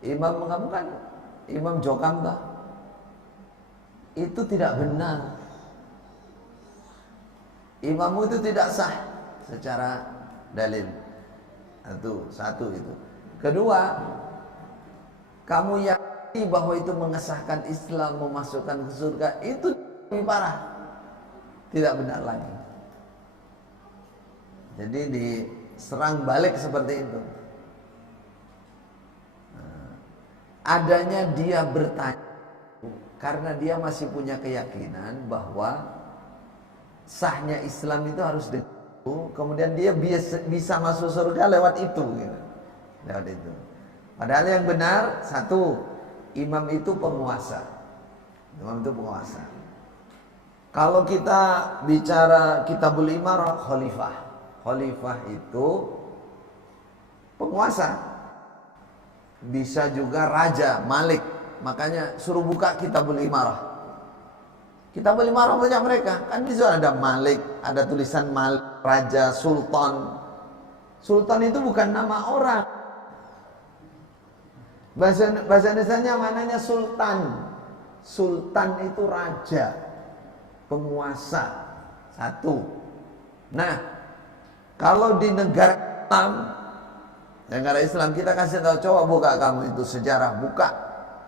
Imam kamu kan Imam Jokam tak? Itu tidak benar. Imammu itu tidak sah secara dalil. Satu itu. Kedua, kamu yakini bahwa itu mengesahkan Islam, memasukkan ke surga, itu lebih parah. Tidak benar lagi. Jadi diserang balik seperti itu. Adanya dia bertanya karena dia masih punya keyakinan bahwa sahnya Islam itu harus kemudian dia bisa masuk surga lewat itu, gitu. Lewat itu. Padahal yang benar, satu, imam itu penguasa. Kalau kita bicara Kitabul Imarah, khalifah itu penguasa. Bisa juga raja, malik. Makanya suruh buka Kitabul Imarah. Kitabul Imarah banyak mereka. Kan di situ ada malik, ada tulisan malik, raja, sultan. Sultan itu bukan nama orang. Bahasa Indonesianya mananya sultan. Sultan itu raja, penguasa. Satu. Nah, kalau di negara negara Islam, kita kasih tahu, coba buka kamu itu sejarah, buka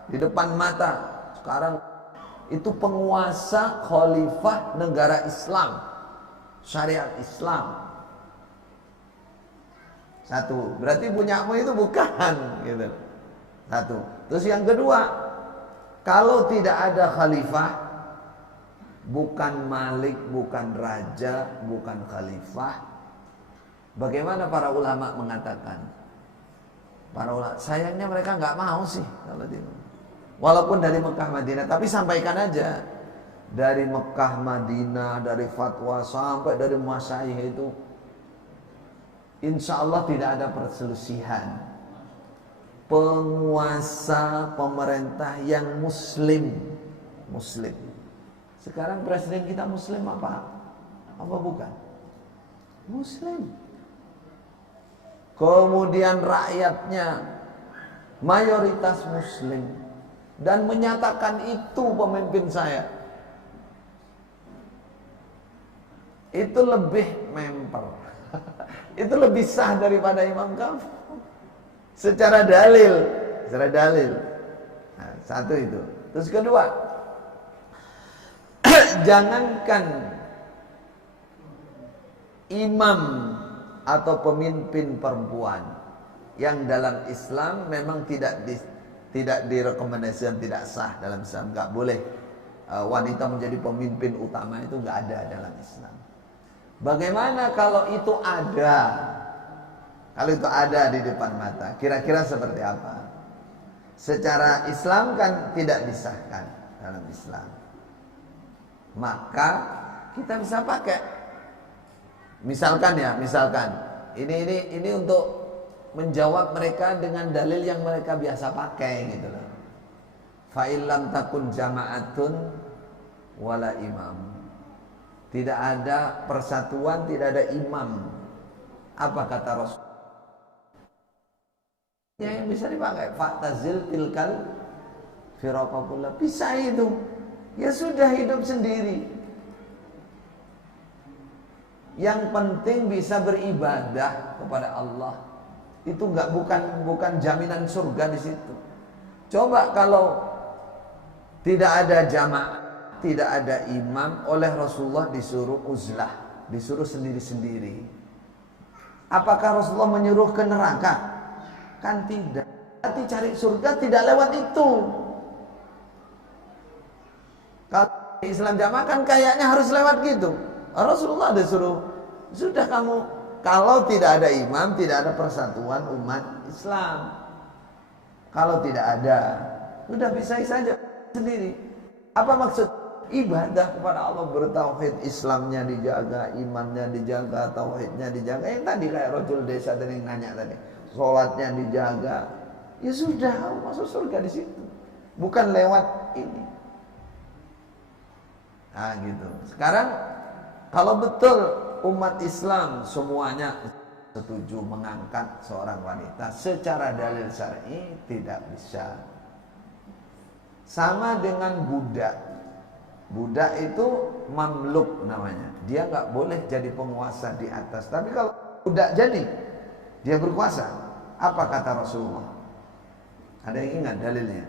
di depan mata. Sekarang itu penguasa khalifah negara Islam, syariat Islam. Satu, berarti punyamu itu bukan gitu. Satu. Terus yang kedua, kalau tidak ada khalifah, bukan malik, bukan raja, bukan khalifah, bagaimana para ulama mengatakan? Para ulama, sayangnya mereka nggak mau sih kalau di, walaupun dari Mekah Madinah, tapi sampaikan aja dari Mekah Madinah, dari fatwa sampai dari masyayikh itu, insya Allah tidak ada perselisihan. Penguasa pemerintah yang muslim. Sekarang presiden kita muslim apa? Apa bukan? Muslim. Kemudian rakyatnya mayoritas muslim, dan menyatakan itu pemimpin saya. Itu lebih memper. Itu lebih sah daripada imam kamu. Secara dalil. Nah, satu itu. Terus kedua, jangankan imam atau pemimpin perempuan yang dalam Islam memang tidak direkomendasikan, tidak sah dalam Islam, nggak boleh wanita menjadi pemimpin utama, itu nggak ada dalam Islam. Bagaimana kalau itu ada? Kalau itu ada di depan mata, kira-kira seperti apa? Secara Islam kan tidak disahkan dalam Islam. Maka kita bisa pakai. Misalkan ini untuk menjawab mereka dengan dalil yang mereka biasa pakai gitu loh. Fa illam takun jama'atun wala imam. Tidak ada persatuan, tidak ada imam. Apa kata Rasul? Yang bisa dipakai, faktazil tilkal firaqakullah. Bisa itu. Ya sudah, hidup sendiri. Yang penting bisa beribadah kepada Allah. Itu bukan jaminan surga di situ. Coba kalau tidak ada jamaah, tidak ada imam, oleh Rasulullah disuruh uzlah, disuruh sendiri-sendiri. Apakah Rasulullah menyuruh ke neraka? Kan tidak. Berarti cari surga tidak lewat itu. Kalau Islam jamaah kan kayaknya harus lewat gitu. Rasulullah disuruh, sudah kamu, kalau tidak ada imam, tidak ada persatuan umat Islam. Kalau tidak ada, sudah bisa saja sendiri. Apa maksud? Ibadah kepada Allah, bertauhid, Islamnya dijaga, imannya dijaga, tauhidnya dijaga. Yang tadi kayak rojul desa tadi yang nanya tadi, sholatnya dijaga. Ya sudah, masuk surga di situ. Bukan lewat ini. Nah gitu. Sekarang kalau betul umat Islam semuanya setuju mengangkat seorang wanita secara dalil syar'i, tidak bisa. Sama dengan budak. Budak itu mamluk namanya. Dia nggak boleh jadi penguasa di atas. Tapi kalau budak jadi, dia berkuasa. Apa kata Rasulullah? Ada yang ingat dalilnya?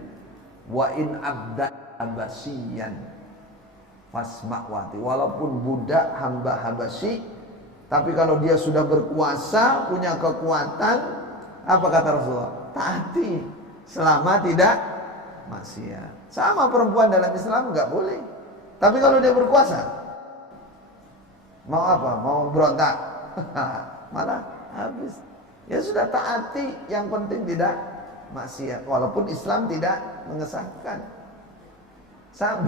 Wa in abdan abasiyan fasma'wati. Walaupun budak hamba Habasyi, tapi kalau dia sudah berkuasa, punya kekuatan, apa kata Rasulullah? Taati selama tidak maksiat. Sama perempuan dalam Islam nggak boleh. Tapi kalau dia berkuasa, mau apa? Mau berontak, malah habis. Ya sudah, taati, yang penting tidak maksiat. Walaupun Islam tidak mengesahkan.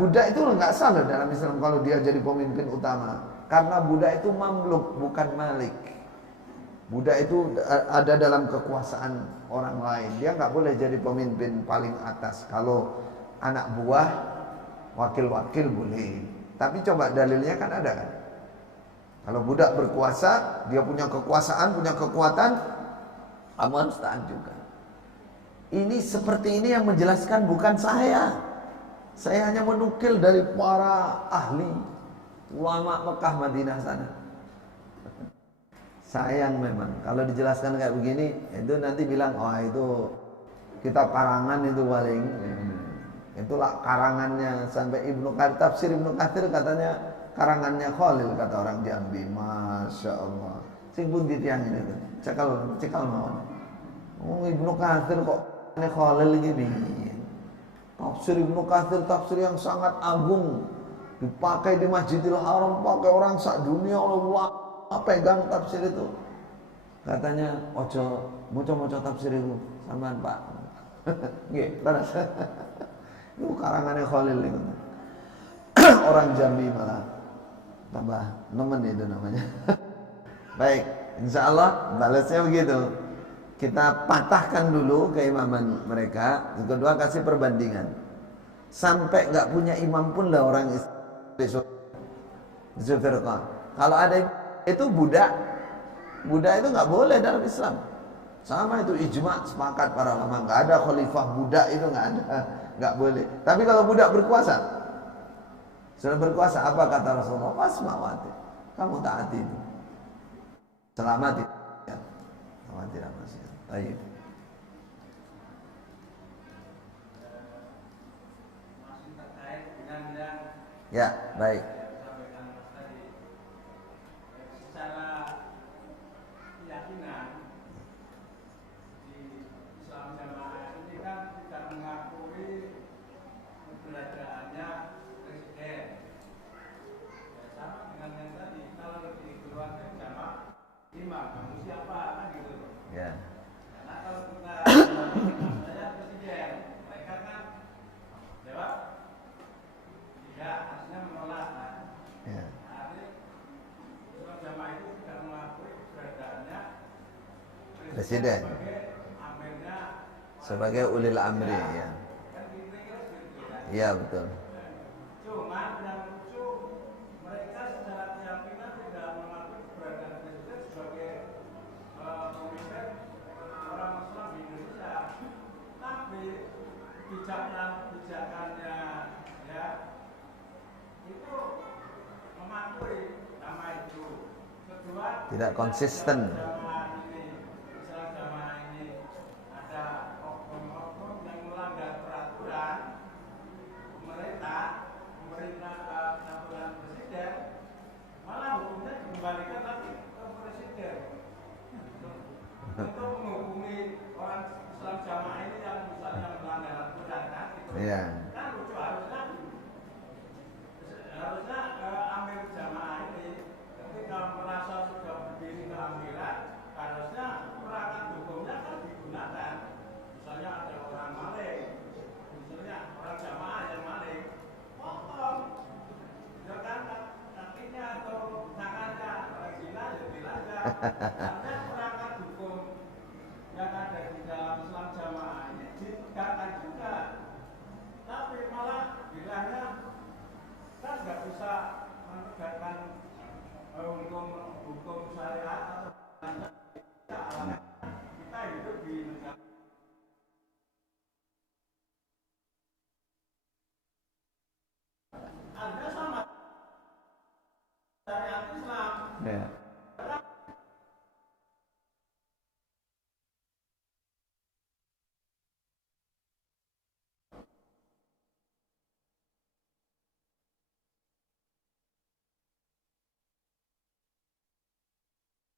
Budak itu nggak salah dalam Islam kalau dia jadi pemimpin utama. Karena budak itu mamluk, bukan malik. Budak itu ada dalam kekuasaan orang lain. Dia nggak boleh jadi pemimpin paling atas. Kalau anak buah, wakil-wakil boleh. Tapi coba dalilnya kan ada kan. Kalau budak berkuasa, dia punya kekuasaan, punya kekuatan, kamu harus taat juga. Ini seperti ini yang menjelaskan bukan saya. Saya hanya menukil dari para ahli ulama Mekah Madinah sana. Sayang memang kalau dijelaskan kayak begini, itu nanti bilang oh itu kitab karangan itu paling. Itulah karangannya sampai Ibnu Katsir, tafsir Ibnu Katsir katanya karangannya Khalil kata orang Jambi. Masya Allah. Sing pun ditiang ini tuh. Cekal mawon. Oh Ibnu Katsir kok ini Khalil gini. Tafsir Ibnu Katsir tafsir yang sangat agung, dipakai di Masjidil Haram, pakai orang sak dunia Allah pegang tafsir itu. Katanya ojo moco-moco tafsir itu sampean Pak. Nggih, terus. Itu karangannya Khalil itu. Orang Jambi malah tambah nemen itu namanya. Baik, insya Allah balasnya begitu. Kita patahkan dulu keimaman mereka. Yang kedua kasih perbandingan. Sampai nggak punya imam pun lah orang Islam. Kalau ada itu Buddha itu nggak boleh dalam Islam. Sama itu ijma sepakat para ulama, nggak ada khalifah Buddha itu nggak boleh. Tapi kalau Buddha berkuasa, sudah berkuasa apa kata Rasulullah? Wasmawati, kamu taati itu. Selamat ya. Selamat tidak masih. Baik. Ya, baik. Ya. Karena kalau kita saya presiden, mereka kan jawab tidak, harusnya menolak. Ya. Artinya Islam Jamaah itu tidak mengakui keberadaannya Presiden sebagai amirnya, sebagai ulil amri ya. kan kira-kira seperti itu. Iya betul. Cuman yang lucu mereka secara keyakinan tidak mengakui keberadaan presiden sebagai pemimpin orang Islam di Indonesia, tapi kebijakannya ya itu mengakui nama itu. Kedua, Tidak konsisten. Islam Jamaah ini ada oknum-oknum yang melanggar peraturan pemerintah peraturan presiden, malah hukumnya dikembalikan lagi ke presiden untuk menghubungi orang Islam Jamaah ini yang misalnya melanggar aturan kan gitu. Iya. Kan lucu, harusnya amir jamaah ini ketika merasa sudah berdiri keamiran, harusnya perangkat hukumnya kan digunakan. Misalnya ada orang maling, misalnya orang jamaah yang maling, potong, ya kan kakinya atau tangannya, orang zina ya dilacak. Artinya perangkat hukum yang ada di dalam Islam Jamaah ini ditegakkan juga, tapi malah bilangnya kan nggak bisa menegakkan hukum syariat atau kita hidup di negara. Ada sama syariat Islam. Ya.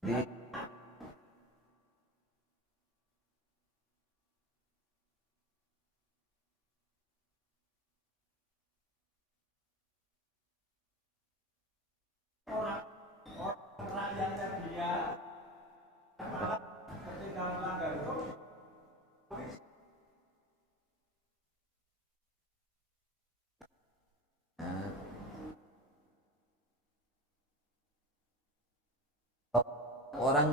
Di orang rakyatnya dia malah ketika melanggar hukum orang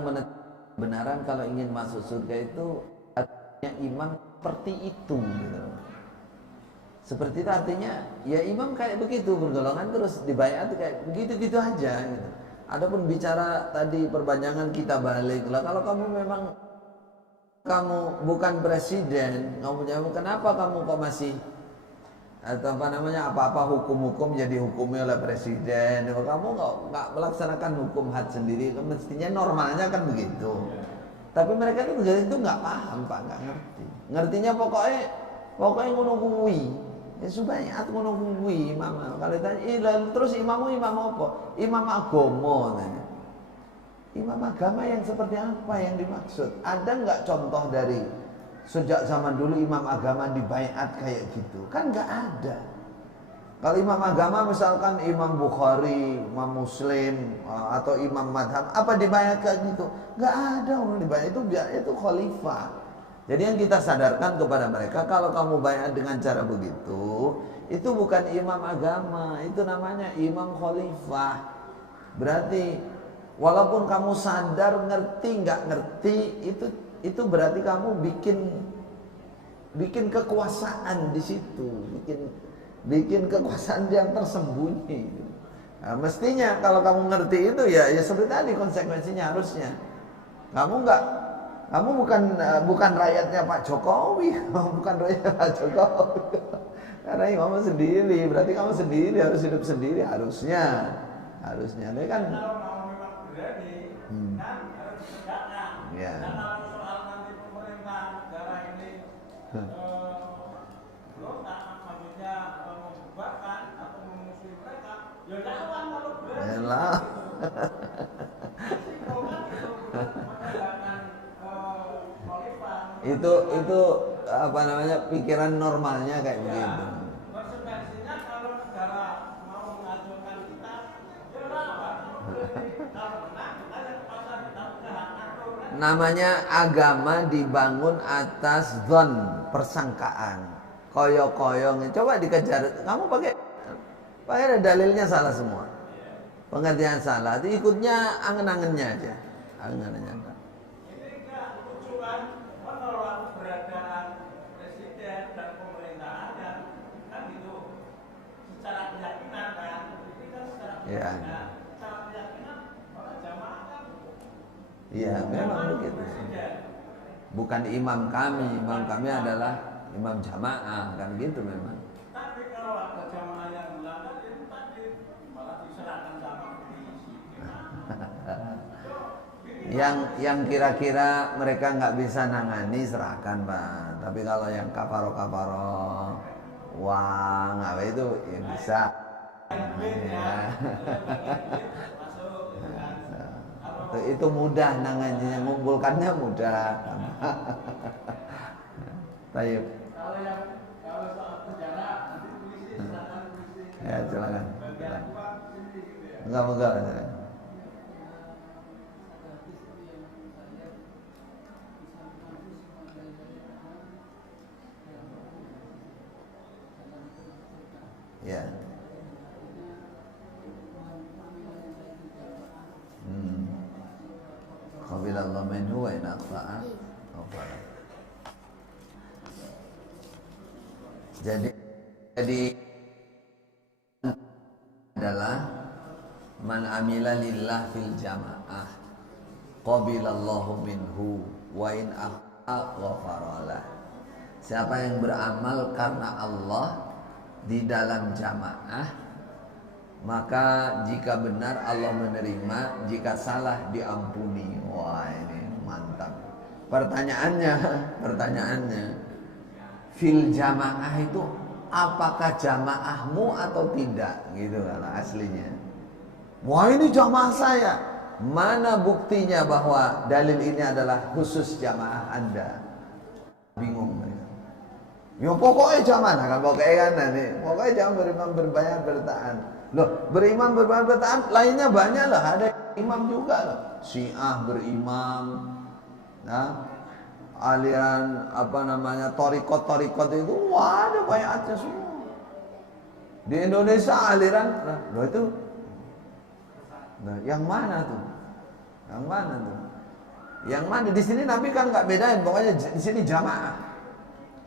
benaran kalau ingin masuk surga itu artinya iman seperti itu gitu. Seperti itu artinya ya imam kayak begitu bergolongan terus dibayar kayak begitu-gitu aja gitu. Adapun bicara tadi perpanjangan kita balik lah, kalau kamu memang kamu bukan presiden, kamu kenapa kamu kok masih atau apa namanya, apa-apa hukum-hukum jadi hukumnya oleh presiden. Kamu nggak melaksanakan hukum had sendiri, mestinya normalnya kan begitu. Tapi mereka itu nggak paham Pak, nggak ngerti. Ngertinya pokoknya ngono kuwi. Ya supaya at ngono kuwi imam. Kalau ditanya, terus imammu imam apa? Imam agama. Imam agama yang seperti apa yang dimaksud? Ada nggak contoh dari sejak zaman dulu imam agama dibaiat kayak gitu? Kan nggak ada. Kalau imam agama misalkan Imam Bukhari, Imam Muslim, atau Imam Madhab, apa dibaiat kayak gitu? Nggak ada orang dibaiat, itu khalifah. Jadi yang kita sadarkan kepada mereka, kalau kamu baiat dengan cara begitu, itu bukan imam agama, itu namanya imam khalifah. Berarti walaupun kamu sadar ngerti nggak ngerti, itu berarti kamu bikin kekuasaan di situ, bikin kekuasaan yang tersembunyi. Nah, mestinya kalau kamu ngerti itu ya seperti tadi konsekuensinya harusnya kamu bukan rakyatnya Pak Jokowi, bukan rakyat Pak Jokowi. Karena kamu sendiri, berarti kamu sendiri harus hidup sendiri harusnya. Ini kan kalau mau memang berani kan harus ditegakkan. Ya. Dan kalau soal nanti pemerintah negara ini berontak, maksudnya membubarkan atau memusuhi mereka, ya lawan kalau berani. Yalah. Itu apa namanya, pikiran normalnya kayak begitu. Konsekuensinya kalau negara mau mengajukan kita, ya lawan. Kalau menang kita yang pasar kita udah atur. Namanya agama dibangun atas dzon, persangkaan, koyo-koyong. Coba dikejar, kamu pakai ada dalilnya salah semua, pengertian salah, itu ikutnya angen-angennya aja, angen-angennya. Ini enggak tujuan menolak keberadaan presiden dan pemerintahannya, kan gitu. Secara keyakinan kan, ini kan secara Ya. keyakinan. Secara keyakinan orang jamaah kan. Iya, memang begitu. Bukan imam kami adalah imam jamaah, kan gitu memang. Tapi kalau ada jamaah yang melanggar itu tadi malah diserahkan sama polisi. Yang kira-kira mereka nggak bisa nangani serahkan Pak. Tapi kalau yang kafaro uang apa itu ya bisa. Ya. Itu mudah nanganinya, ngumpulkannya mudah. Tayyib. Kalau soal penjara nanti polisi serahkan polisi. Ya silakan. Bagian apa sini gitu ya. Enggak. Silakan. Ya. Qabilallahu minhu wa in akhta'a. Jadi adalah man amila lillah fil jamaah qabilallahu minhu wa in akhta'a ghafaralah. Siapa yang beramal karena Allah di dalam jamaah, maka jika benar Allah menerima, jika salah diampuni. Wah ini mantap. Pertanyaannya fil jamaah itu apakah jamaahmu atau tidak, gitu kalau aslinya. Wah ini jamaah saya. Mana buktinya bahwa dalil ini adalah khusus jamaah Anda? Bingung mereka. Ya pokoknya jamaah kan, pokoknya jangan beriman berbayar bertahan. Loh, beriman berbayar bertahan lainnya banyak lah, ada imam juga loh. Syiah berimam, nah, aliran apa namanya torikot itu, wah ada bayatnya semua. Di Indonesia aliran, loh itu, nah, yang mana tuh? Yang mana? Di sini Nabi kan nggak bedain, pokoknya di sini jamaah.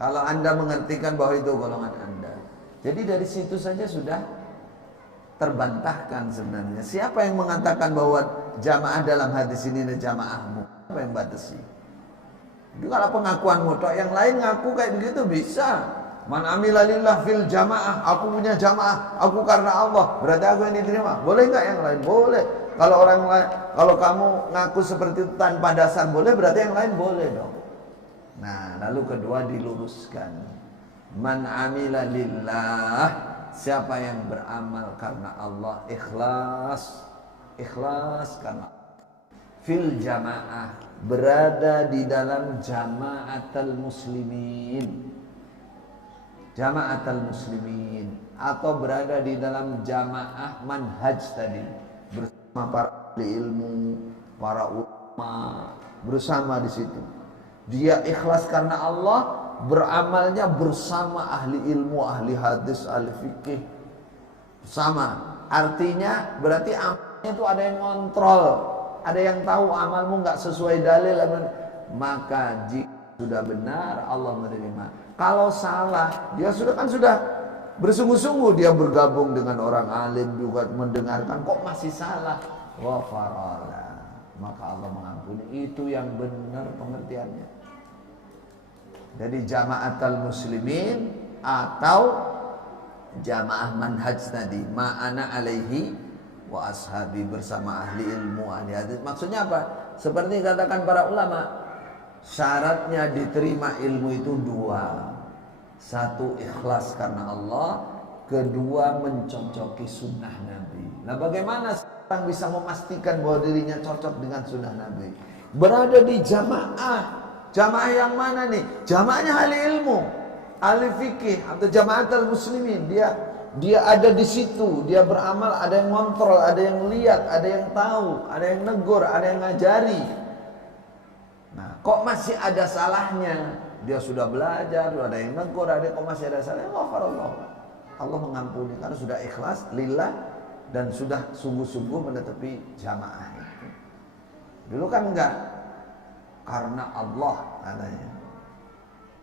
Kalau Anda mengertikan bahwa itu golongan Anda, jadi dari situ saja sudah terbantahkan sebenarnya. Siapa yang mengatakan bahwa jamaah dalam hadis ini adalah jamaahmu? Apa yang batasi? Itu kalau pengakuan mutlak, yang lain ngaku kayak begitu bisa. Man amila lillah fil jamaah, aku punya jamaah, aku karena Allah, berarti aku yang diterima. Boleh nggak yang lain? Boleh. Kalau orang lain, kalau kamu ngaku seperti itu tanpa dasar boleh, berarti yang lain boleh dong. Nah, lalu kedua diluruskan. Man amila lillah, siapa yang beramal karena Allah, ikhlas, ikhlas karena fil jamaah, berada di dalam jamaatul muslimin. Jamaatul muslimin atau berada di dalam jamaah manhaj tadi, bersama para ahli ilmu, para ulama, bersama di situ. Dia ikhlas karena Allah, beramalnya bersama ahli ilmu, ahli hadis, ahli fikih, sama. Artinya berarti amalnya itu ada yang kontrol, ada yang tahu amalmu nggak sesuai dalil, maka jika sudah benar Allah menerima. Kalau salah, dia sudah bersungguh-sungguh dia bergabung dengan orang alim juga mendengarkan, kok masih salah, ghafarallah, maka Allah mengampuni. Itu yang benar pengertiannya. Jadi jamaatul muslimin atau jamaah manhaj tadi, ma'ana alaihi wa ashabi, bersama ahli ilmu, ahli hadis. Maksudnya apa? Seperti katakan para ulama, syaratnya diterima ilmu itu dua. Satu, ikhlas karena Allah. Kedua, mencocoki sunnah Nabi. Nah, bagaimana seorang bisa memastikan bahwa dirinya cocok dengan sunnah Nabi? Berada di jamaah. Jamaah yang mana nih? Jamaahnya ahli ilmu, ahli fikih, atau jamaatul muslimin. Dia ada di situ, dia beramal, ada yang ngontrol, ada yang lihat, ada yang tahu, ada yang negur, ada yang ngajari. Nah, kok masih ada salahnya? Dia sudah belajar, ada yang negur, ada yang kok masih ada salahnya. Ghafarallah. Allah mengampuni karena sudah ikhlas lillah dan sudah sungguh-sungguh menetapi jamaah itu. Dulu kan enggak, karena Allah katanya.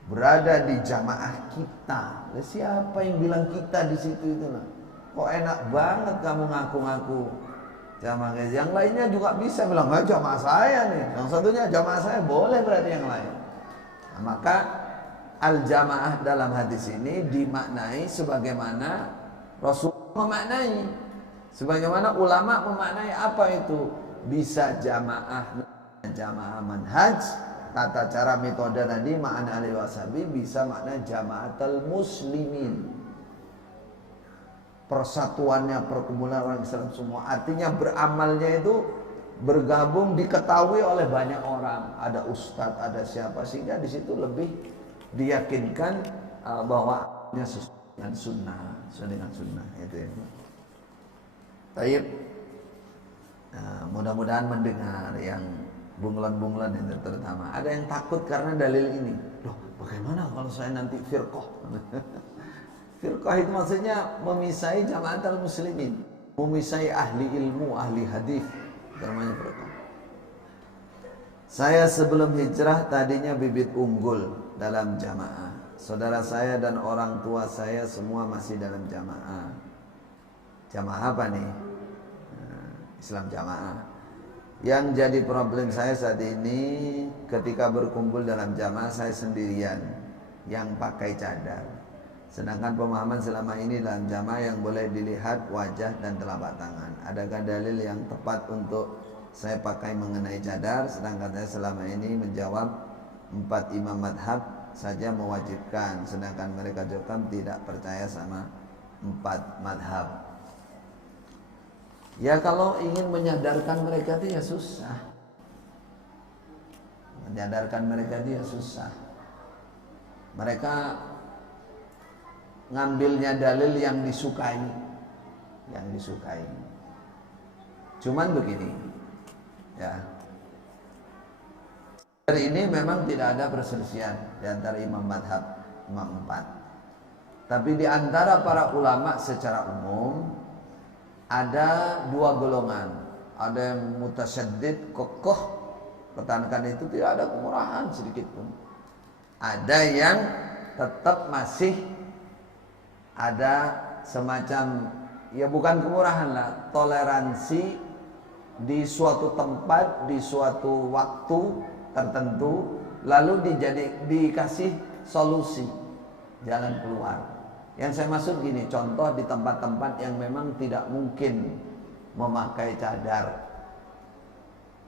Berada di jamaah kita. Siapa yang bilang kita di situ itu lah? Kok enak banget kamu ngaku-ngaku jamaah. Yang lainnya juga bisa bilang, nggak jamaah saya nih. Yang satunya jamaah saya, boleh berarti yang lain. Nah, maka al-jamaah dalam hadis ini dimaknai sebagaimana Rasul memaknai, sebagaimana ulama memaknai. Apa itu? Bisa jamaah manhaj, tata cara metode tadi, ma'ana alaihi wasabi, bisa makna jamaatul muslimin, persatuannya, perkumpulan orang Islam semua. Artinya beramalnya itu bergabung, diketahui oleh banyak orang, ada ustadz, ada siapa, sehingga di situ lebih diyakinkan bahwa sesuai dengan sunnah, sesuai dengan sunnah itu ya. Taib. Nah, mudah-mudahan mendengar yang bunglon-bunglon itu terutama. Ada yang takut karena dalil ini. Loh, bagaimana kalau saya nanti firqah? Firqah itu maksudnya memisai jamaatul muslimin, memisai ahli ilmu, ahli hadis. Namanya firqah. Saya sebelum hijrah tadinya bibit unggul dalam jamaah. Saudara saya dan orang tua saya semua masih dalam jamaah. Jamaah apa nih? Islam jamaah. Yang jadi problem saya saat ini, ketika berkumpul dalam jamaah saya sendirian yang pakai cadar. Sedangkan pemahaman selama ini dalam jamaah yang boleh dilihat wajah dan telapak tangan. Adakah dalil yang tepat untuk saya pakai mengenai cadar? Sedangkan saya selama ini menjawab 4 imam madhab saja mewajibkan, sedangkan mereka juga tidak percaya sama 4 madhab. Ya kalau ingin menyadarkan mereka itu ya susah. Menyadarkan mereka itu ya susah. Mereka ngambilnya dalil yang disukai. Yang disukai. Cuman begini. Ya. Hari ini memang tidak ada perselisihan di antara imam madhab, imam 4. Tapi di antara para ulama secara umum ada 2 golongan. Ada yang mutasyaddid, kokoh, pertahankan itu, tidak ada kemurahan sedikit pun. Ada yang tetap masih ada semacam, ya bukan kemurahan lah, toleransi di suatu tempat, di suatu waktu tertentu, lalu dikasih solusi. jalan keluar. Yang saya maksud gini, contoh di tempat-tempat yang memang tidak mungkin memakai cadar.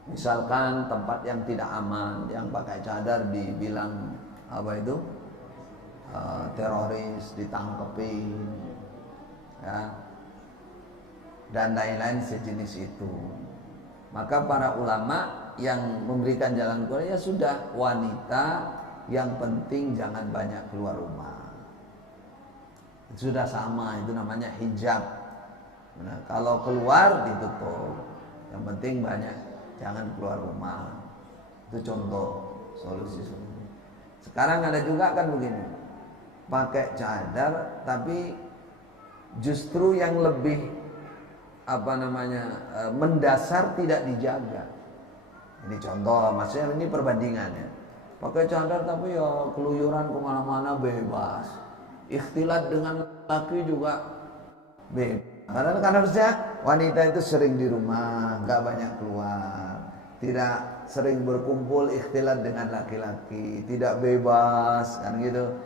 Misalkan tempat yang tidak aman, yang pakai cadar dibilang apa itu teroris, ditangkepin, ya, dan lain-lain sejenis itu. Maka para ulama yang memberikan jalan keluar, ya sudah, wanita yang penting jangan banyak keluar rumah. Itu sudah sama, itu namanya hijab. Nah, kalau keluar ditutup, yang penting banyak, jangan keluar rumah. Itu contoh solusi. Sekarang ada juga kan begini, pakai cadar tapi justru yang lebih mendasar tidak dijaga. Ini contoh, maksudnya ini perbandingannya. Pakai cadar tapi ya keluyuran kemana-mana bebas, ikhtilat dengan laki juga bebas. Karena harusnya wanita itu sering di rumah, nggak banyak keluar, tidak sering berkumpul ikhtilat dengan laki-laki, tidak bebas kan gitu.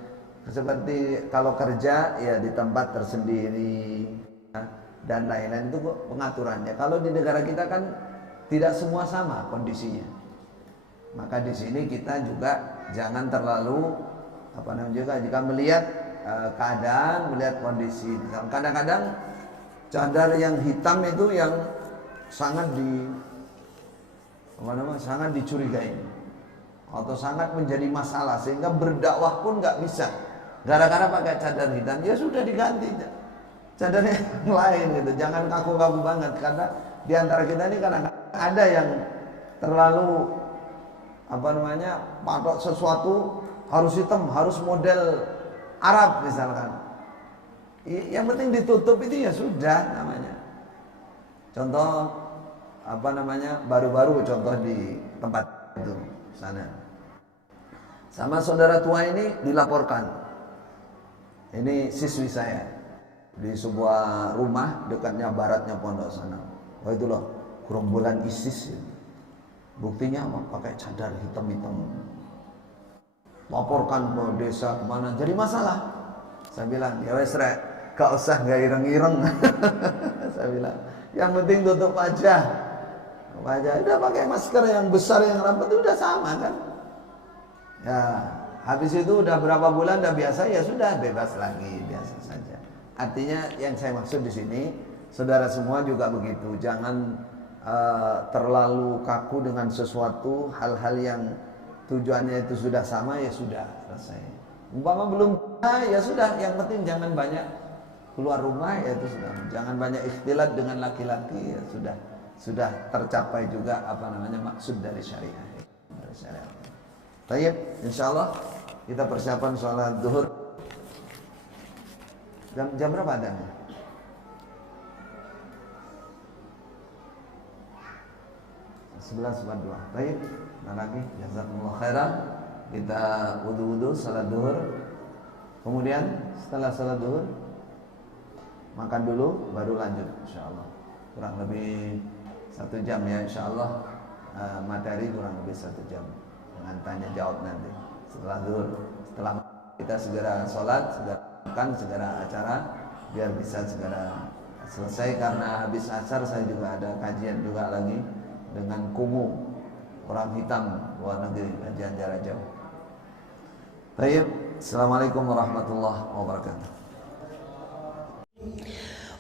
Seperti kalau kerja ya di tempat tersendiri dan lain-lain, itu pengaturannya. Kalau di negara kita kan tidak semua sama kondisinya. Maka di sini kita juga jangan terlalu jika melihat keadaan, melihat kondisi. Kadang-kadang cadar yang hitam itu yang sangat sangat dicurigai atau sangat menjadi masalah, sehingga berdakwah pun nggak bisa gara-gara pakai cadar hitam. Ya sudah, diganti cadarnya yang lain gitu. Jangan kaku-kaku banget, karena di antara kita ini kadang ada yang terlalu patok sesuatu harus hitam, harus model Arab misalkan. Yang penting ditutup itu ya sudah namanya. Contoh baru-baru contoh di tempat itu sana. Sama saudara tua ini dilaporkan. Ini siswi saya di sebuah rumah dekatnya baratnya pondok sana. Wah itu loh, gerombolan ISIS. Buktinya apa? Pakai cadar hitam-hitam. Laporkan ke desa kemana, jadi masalah. Saya bilang, ya wes rek, gak usah gak ireng-ireng. Saya bilang, yang penting tutup aja. Udah pakai masker yang besar, yang rapat itu udah sama kan. Ya, habis itu udah berapa bulan udah biasa, ya sudah bebas lagi, biasa saja. Artinya yang saya maksud di sini, saudara semua juga begitu. Jangan terlalu kaku dengan sesuatu, hal-hal yang tujuannya itu sudah sama, ya sudah selesai. Umpama belum, ya sudah, yang penting jangan banyak keluar rumah, ya itu sudah. Jangan banyak ikhtilat dengan laki-laki, ya sudah tercapai juga maksud dari syariah. Baik, insyaallah kita persiapan sholat zuhur. Jam berapa adanya? Sebelas lewat 2. Baik, lagi jazakumullah khairan. Kita wudu salat zuhur. Kemudian setelah salat zuhur makan dulu, baru lanjut insyaallah. Kurang lebih 1 jam ya insyaallah. Materi kurang lebih 1 jam dengan tanya jawab nanti setelah zuhur. Setelah kita segera sholat, segera makan, segera acara, biar bisa segera selesai. Karena habis asar saya juga ada kajian juga lagi dengan Kumu, orang hitam luar negeri, kajian jarak jauh. Baik, assalamualaikum warahmatullahi wabarakatuh.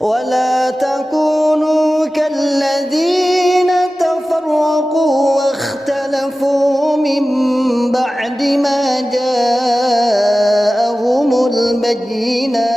ولا تكونوا كالذين تفرقوا واختلفوا من بعد ما جاءهم البينات